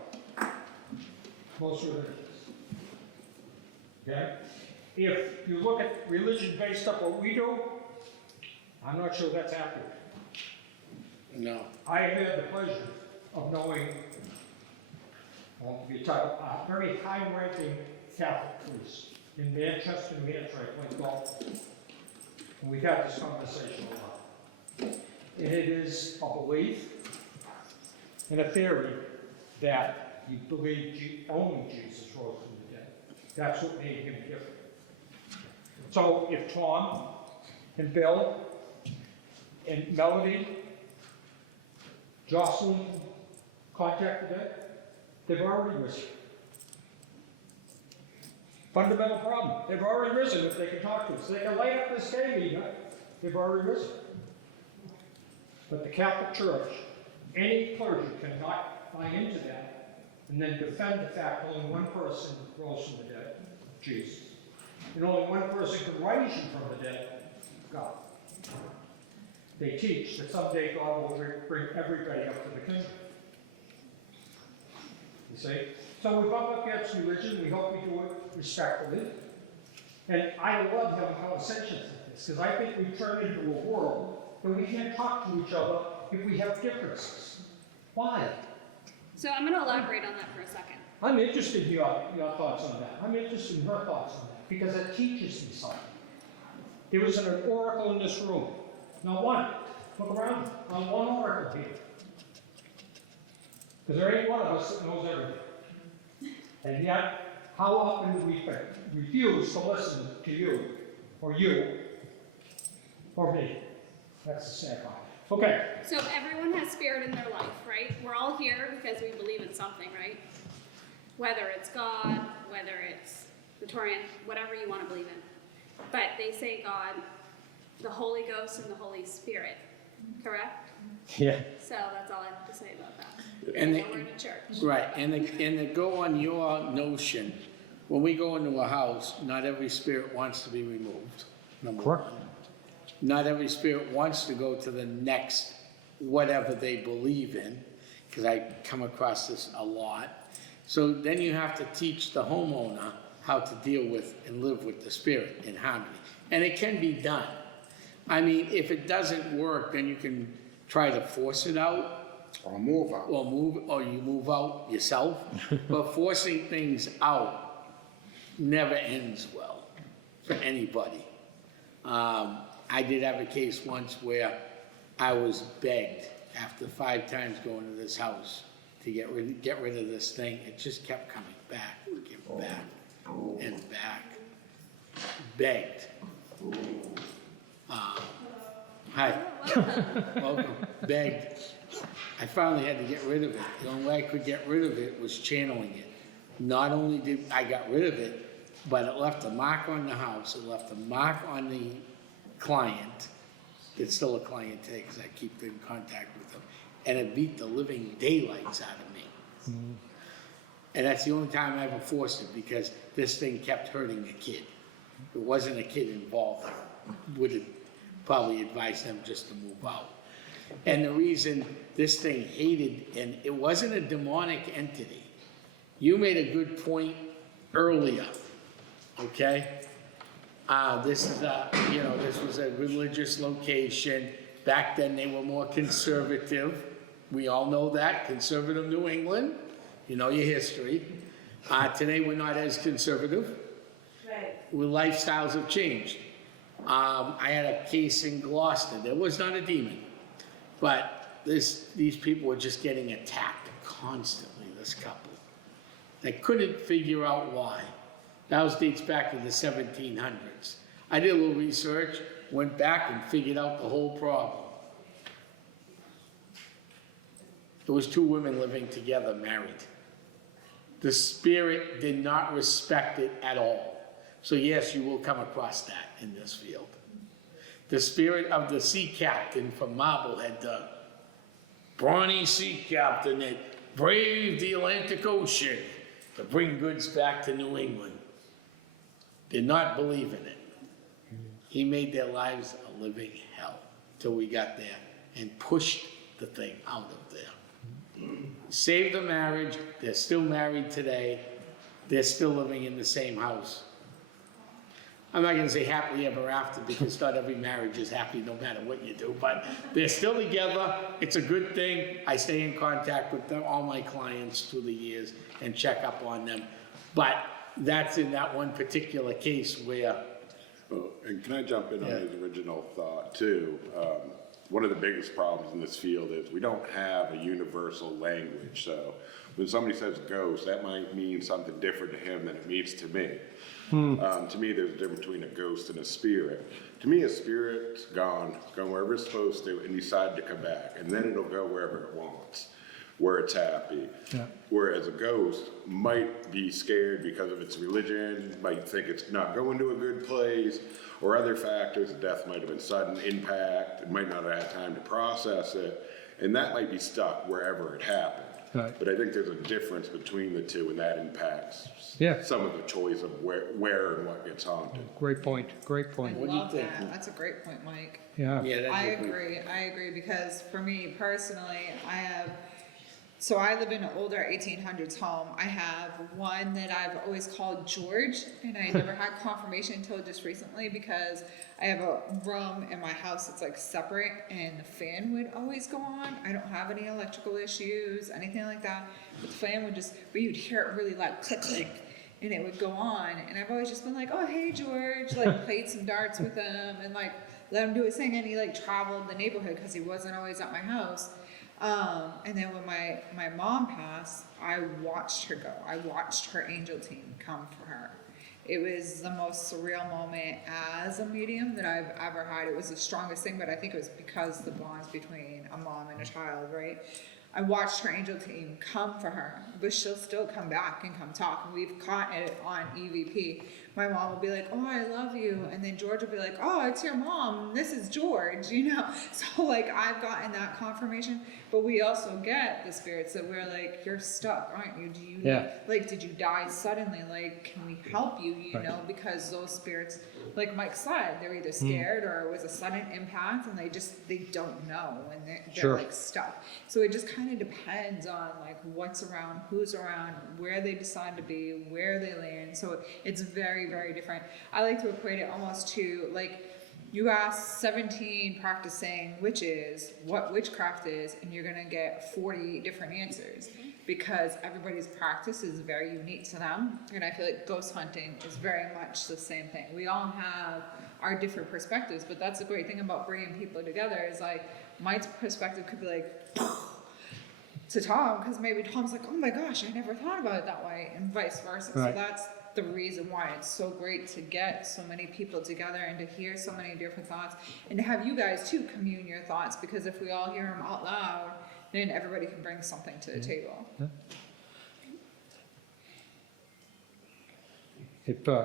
Most religions. Okay? If you look at religion based up what we do, I'm not sure that's accurate. No. I have had the pleasure of knowing a very high-ranking Catholic priest in Manchester, New Hampshire. I played golf, and we've had this conversation a lot. And it is a belief and a theory that you believe only Jesus rose from the dead. That's what made him different. So if Tom and Bill and Melody, Jocelyn contacted it, they've already risen. Fundamental problem. They've already risen if they can talk to us. They can light up this day even. They've already risen. But the Catholic Church, any clergy cannot buy into that and then defend the fact only one person rose from the dead, Jesus. And only one person can raise you from the dead, God. They teach that someday God will bring everybody up to the kingdom. You see? So we bump up against religion, we hope we do it respectfully. And I love having conversations like this, because I think we've turned into a world where we can't talk to each other if we have differences. Why? So I'm going to elaborate on that for a second. I'm interested in your thoughts on that. I'm interested in her thoughts on that, because it teaches me something. There isn't an oracle in this room. Not one. Look around. Not one oracle here. Because there ain't one of us that knows everything. And yet, how often do we refuse to listen to you, or me? That's the sad part. Okay. So everyone has spirit in their life, right? We're all here because we believe in something, right? Whether it's God, whether it's the Torian, whatever you want to believe in. But they say God, the Holy Ghost, and the Holy Spirit, correct? Yeah. So that's all I have to say about that. And So we're in a church. Right, and to go on your notion, when we go into a house, not every spirit wants to be removed, number one. Not every spirit wants to go to the next whatever they believe in, because I come across this a lot. So then you have to teach the homeowner how to deal with and live with the spirit in harmony. And it can be done. I mean, if it doesn't work, then you can try to force it out. Or move out. Or you move out yourself. But forcing things out never ends well for anybody. I did have a case once where I was begged after 5 times going to this house to get rid of this thing. It just kept coming back and back. Begged. Hi. Welcome. Begged. I finally had to get rid of it. The only way I could get rid of it was channeling it. Not only did I got rid of it, but it left a mark on the house. It left a mark on the client. It's still a client today because I keep in contact with them. And it beat the living daylights out of me. And that's the only time I ever forced it, because this thing kept hurting a kid. If it wasn't a kid involved, I would have probably advised them just to move out. And the reason this thing hated, and it wasn't a demonic entity. You made a good point earlier, okay? This is this was a religious location. Back then they were more conservative. We all know that, conservative New England. You know your history. Today we're not as conservative. Right. Lifestyles have changed. I had a case in Gloucester. There was not a demon, but these people were just getting attacked constantly, this couple. They couldn't figure out why. That dates back to the 1700s. I did a little research, went back and figured out the whole problem. There was 2 women living together, married. The spirit did not respect it at all. So yes, you will come across that in this field. The spirit of the sea captain from Marblehead, the brawny sea captain that braved the Atlantic Ocean to bring goods back to New England, did not believe in it. He made their lives a living hell till we got there and pushed the thing out of there. Saved the marriage. They're still married today. They're still living in the same house. I'm not going to say happily ever after, because not every marriage is happy no matter what you do, but they're still together. It's a good thing. I stay in contact with them, all my clients through the years, and check up on them. But that's in that one particular case where... And can I jump in on his original thought too? One of the biggest problems in this field is we don't have a universal language. So when somebody says ghost, that might mean something different to him than it means to me. To me, there's a difference between a ghost and a spirit. To me, a spirit's gone wherever it's supposed to, and decided to come back, and then it'll go wherever it wants, where it's happy. Yeah. Whereas a ghost might be scared because of its religion, might think it's not going to a good place, or other factors, the death might have been sudden impact, it might not have had time to process it, and that might be stuck wherever it happened. Right. But I think there's a difference between the two, and that impacts Yeah. some of the choice of where and what gets haunted. Great point, great I point. What do you love think? that. That's a great point, Mike. Yeah. Yeah, that's I a good- agree, because for me personally, so I live in an older 1800s home. I have one that I've always called George, and I never had confirmation until just recently because I have a room in my house that's like separate and the fan would always go on. I don't have any electrical issues, anything like that, but the fan would but you'd hear it really loud, click, click, and it would go on. And I've always just been like, oh, hey, George, like played some darts with him and like let him do his thing. And he like traveled the neighborhood because he wasn't always at my house. And then when my mom passed, I watched her go. I watched her angel team come for her. It was the most surreal moment as a medium that I've ever had. It was the strongest thing, but I think it was because the bonds between a mom and a child, right? I watched her angel team come for her, but she'll still come back and come talk. And we've caught it on EVP. My mom will be like, oh, I love you. And then George will be like, oh, it's your mom. This is George, you know? So like I've gotten that confirmation, but we also get the spirits that we're like, you're stuck, aren't you? Did you die suddenly? Like, can we help you, you Right. know? Because those spirits, like Mike said, they're either scared or it was a sudden impact and they don't know and they're Sure. like stuck. So it just kind of depends on like what's around, who's around, where they decide to be, where they land. So it's very, very different. I like to equate it almost to like you ask 17 practicing witches what witchcraft is and you're gonna get 40 different answers because everybody's practice is very unique to them. And I feel like ghost hunting is very much the same thing. We all have our different perspectives, but that's the great thing about bringing people together is like my perspective could be like to Tom, because maybe Tom's like, oh my gosh, I never thought about it that way, and vice versa. Right. So that's the reason why it's so great to get so many people together and to hear so many different thoughts, and to have you guys too commune your thoughts, because if we all hear them out loud, then everybody can bring something to the table.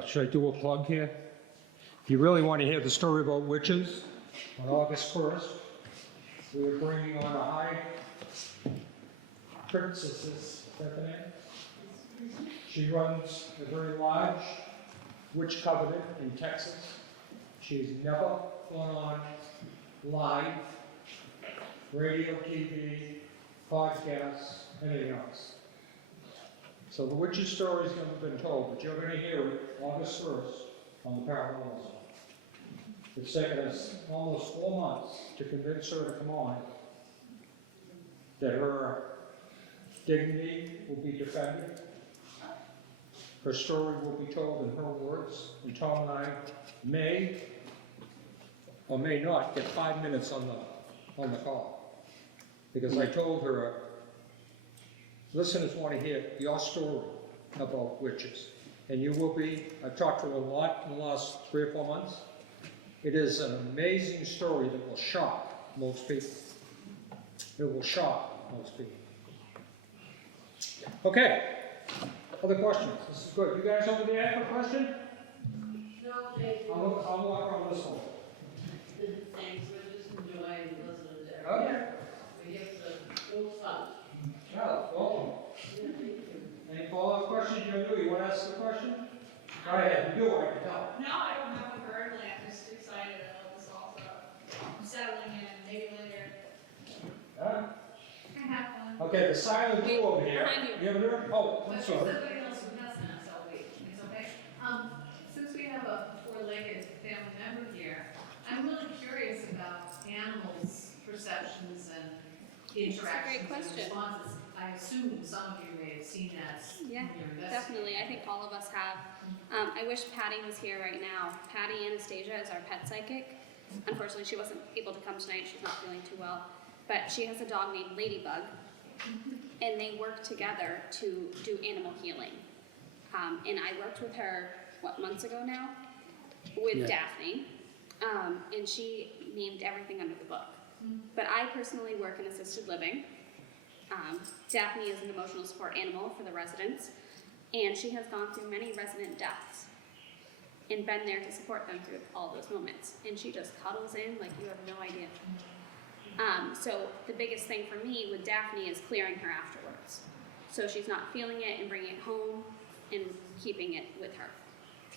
Should I do a plug here? If you really want to hear the story about witches, on August 1st, we are bringing on a high princess, is that the name? She runs a very large witch covenant in Texas. She's never gone on live, radio, TV, podcasts, anything else. So the witch's story's never been told, but you're going to hear it August 1st on the Paranormal Zone. It's taken us almost 4 months to convince her to come on, that her dignity will be defended, her story will be told in her words, and Tom and I may or may not get 5 minutes on the call. Because I told her, listeners want to hear your story about witches. And you will be, I've talked to her a lot in the last 3 or 4 months. It is an amazing story that will shock most people. It will shock most people. Okay, other questions? This is good. You guys over there have a question? No, thank you. I'll walk around this one. Thanks, we're just enjoying listening to Okay. everything. We get the full fun. Yeah, welcome. Yeah, thank you. Any follow-up questions you do? You want to ask the question? Go ahead, you do, I can tell. No, I don't have one currently, I'm just excited about this also. I'm settling in, maybe later. Yeah. I have one. Okay, the silent two over here. Behind you. You have it? Oh, I'm But sorry. somebody else who has not, so it's okay. Since we have a four-legged family member here, I'm really curious about animals' perceptions and interactions and question. responses. I assume some of you may have seen that Yeah, in your investigation. definitely. I think all of us have. I wish Patty was here right now. Patty Anastasia is our pet psychic. Unfortunately, she wasn't able to come tonight. She's not feeling too well. But she has a dog named Ladybug, and they work together to do animal healing. And I worked with her, months ago now, with Daphne, and she named everything under the book. But I personally work in assisted living. Daphne is an emotional support animal for the residents, and she has gone through many resident deaths. and been there to support them through all those moments. And she just cuddles in like you have no idea. So the biggest thing for me with Daphne is clearing her afterwards. So she's not feeling it and bringing it home and keeping it with her.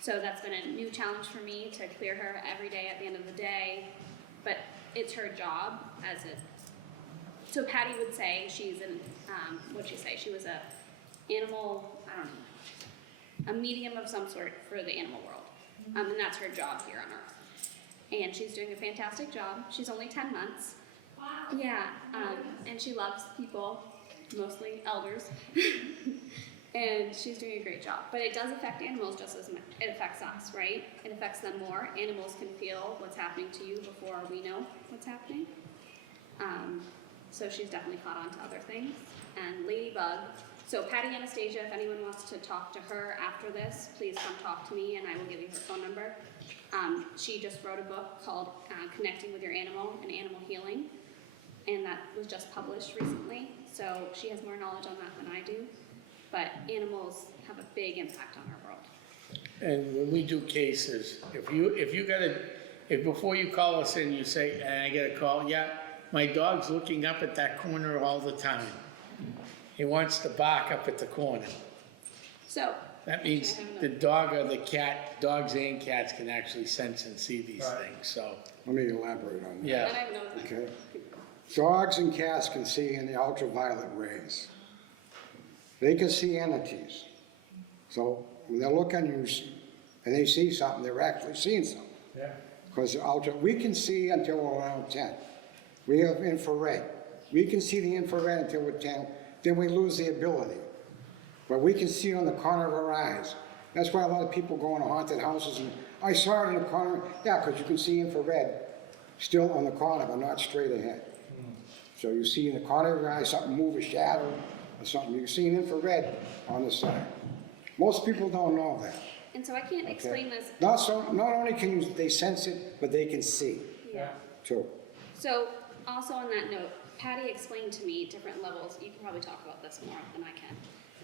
So that's been a new challenge for me to clear her every day at the end of the day. But it's her job as a, so Patty would say she's an, what'd she say? She was a animal, I don't know, a medium of some sort for the animal world. And that's her job here on Earth. And she's doing a fantastic job. She's only 10 months. Wow. Yeah, and she loves people, mostly elders. And she's doing a great job. But it does affect animals just as much. It affects us, right? It affects them more. Animals can feel what's happening to you before we know what's happening. So she's definitely caught on to other things. And Ladybug, so Patty Anastasia, if anyone wants to talk to her after this, please come talk to me and I will give you her phone number. She just wrote a book called Connecting with Your Animal and Animal Healing. And that was just published recently. So she has more knowledge on that than I do. But animals have a big impact on our world. And when we do cases, if before you call us in, you say, and I get a call, yeah, my dog's looking up at that corner all the time. He wants to bark up at the corner. So That means the dog or the cat, dogs and cats can actually sense and see these things, so. Let me elaborate on that. Yeah. and I have no Okay. Dogs and cats can see in the ultraviolet rays. They can see entities. So when they look on you and they see something, they're actually seeing something. Yeah. Because we can see until we're around 10. We have infrared. We can see the infrared until we're 10, then we lose the ability. But we can see on the corner of our eyes. That's why a lot of people go into haunted houses and, I saw it in the corner. Yeah, because you can see infrared still on the corner, but not straight ahead. So you see in the corner of your eye something move, a shadow or something. You can see an infrared on the side. Most people don't know that. And so I can't explain this. Not only can they sense it, but they can see Yeah. too. So also on that note, Patty explained to me different levels. You can probably talk about this more than I can.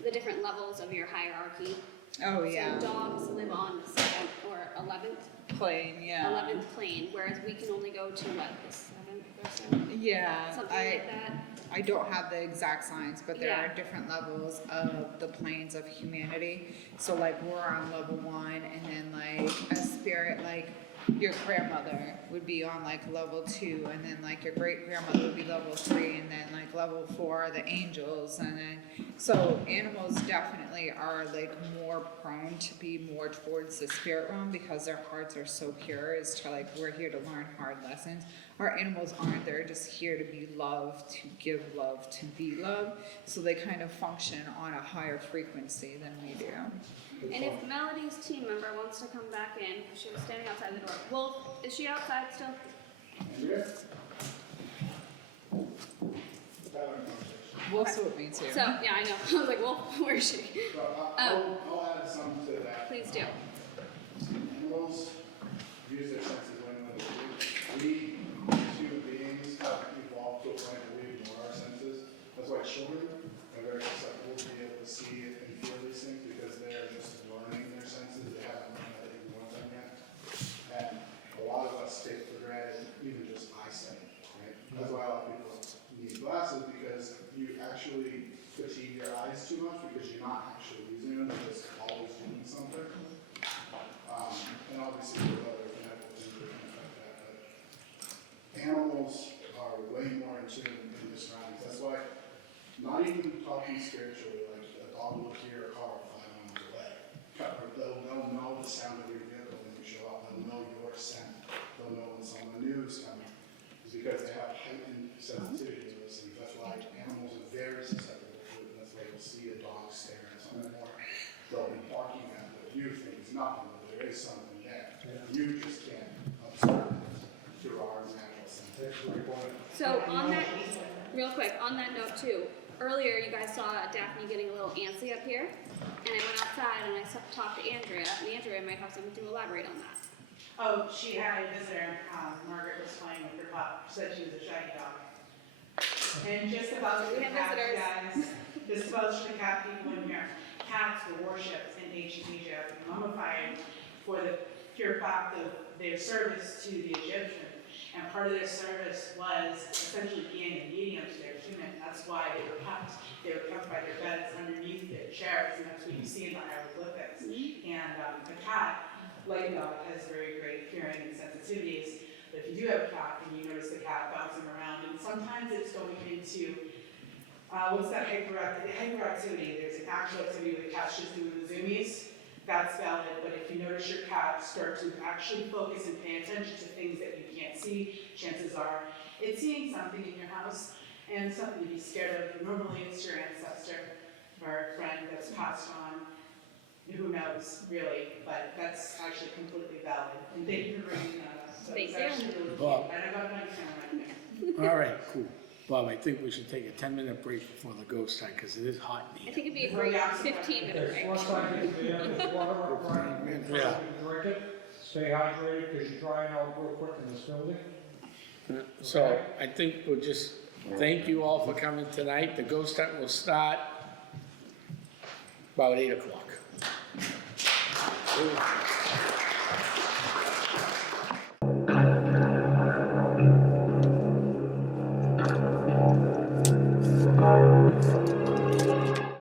The different levels of your hierarchy. Oh, yeah. So dogs live on the 7th or 11th, Plain, yeah. 11th plane, whereas we can only go to what, the 7th or so? Yeah, Something like that. I don't have the exact science, but there Yeah. are different levels of the planes of humanity. So like we're on level 1, and then like a spirit, like your grandmother would be on like level 2, and then like your great grandmother would be level 3, and then like level 4 are the angels, and then so animals definitely are like more prone to be more towards the spirit realm because their hearts are so pure. It's to like we're here to learn hard lessons. Our animals aren't. They're just here to be loved, to give love, to be loved. So they kind of function on a higher frequency than we do. And if Melody's team member wants to come back in, she was standing outside the door. Wolf, is she outside still? Wolf's with me too. So, yeah, I know. I was like, Wolf, where is she? I'll add something to that. Please do. Animals use their senses when they do. We, human beings, have evolved to a point where we ignore our senses. That's why children are very susceptible to be able to see and feel these things because they're just learning their senses. They haven't learned how to ignore them yet. And a lot of us take for granted even just eyesight, right? That's why a lot of people need glasses because you actually fatigue your eyes too much because you're not actually using them, you're just always doing something. And obviously with other medical things that can affect that, but animals are way more in tune in their surroundings. That's why, not even talking spiritually, like a dog will hear a car 5 miles away. They'll know the sound of your vehicle when you show up. They'll know your scent. They'll know when someone new is coming. It's because they have heightened sensitivity to those things. That's why animals are very susceptible to it. That's why you'll see a dog staring at something more. They'll be barking at what you think is nothing, but there is something there. You just can't observe it through our natural senses. So on that, real quick, on that note too, earlier you guys saw Daphne getting a little antsy up here, and I went outside and I talked to Andrea, and Andrea might have something to elaborate on that. Oh, she had a visitor, Margaret was playing with her pup, said she was a shaggy dog. And just about We the have cat visitors. guys, just about the cat people in here, cats were worshipped in ancient Egypt, mummified for the pure fact of their service to the Egyptian. And part of their service was essentially being a medium to their human. That's why they were kept by their beds underneath their chairs, and that's what you see in the hieroglyphics. And a cat, like a dog, has very great hearing and sensitivities. But if you do have a cat and you notice the cat bouncing around, and sometimes it's going into what's that hyperactivity? There's an actual activity where the cat's just doing the zoomies. That's valid, but if you notice your cat start to actually focus and pay attention to things that you can't see, chances are it's seeing something in your house and something to be scared of. Normally it's your ancestor or a friend that's passed on. Who knows, really, but that's actually completely valid. And thank you for bringing that up. So it's actually really cute. Bob. And I got my camera right there. All right, cool. Bob, I think we should take a 10-minute break before the ghost time, because it is hot in I here. think it'd be a great 15-minute There's break. one time you there's water up front, you can drink it, stay hydrated, because you're drying out real quick in this building. So I think we'll just thank you all for coming tonight. The ghost hunt will start about 8 o'clock.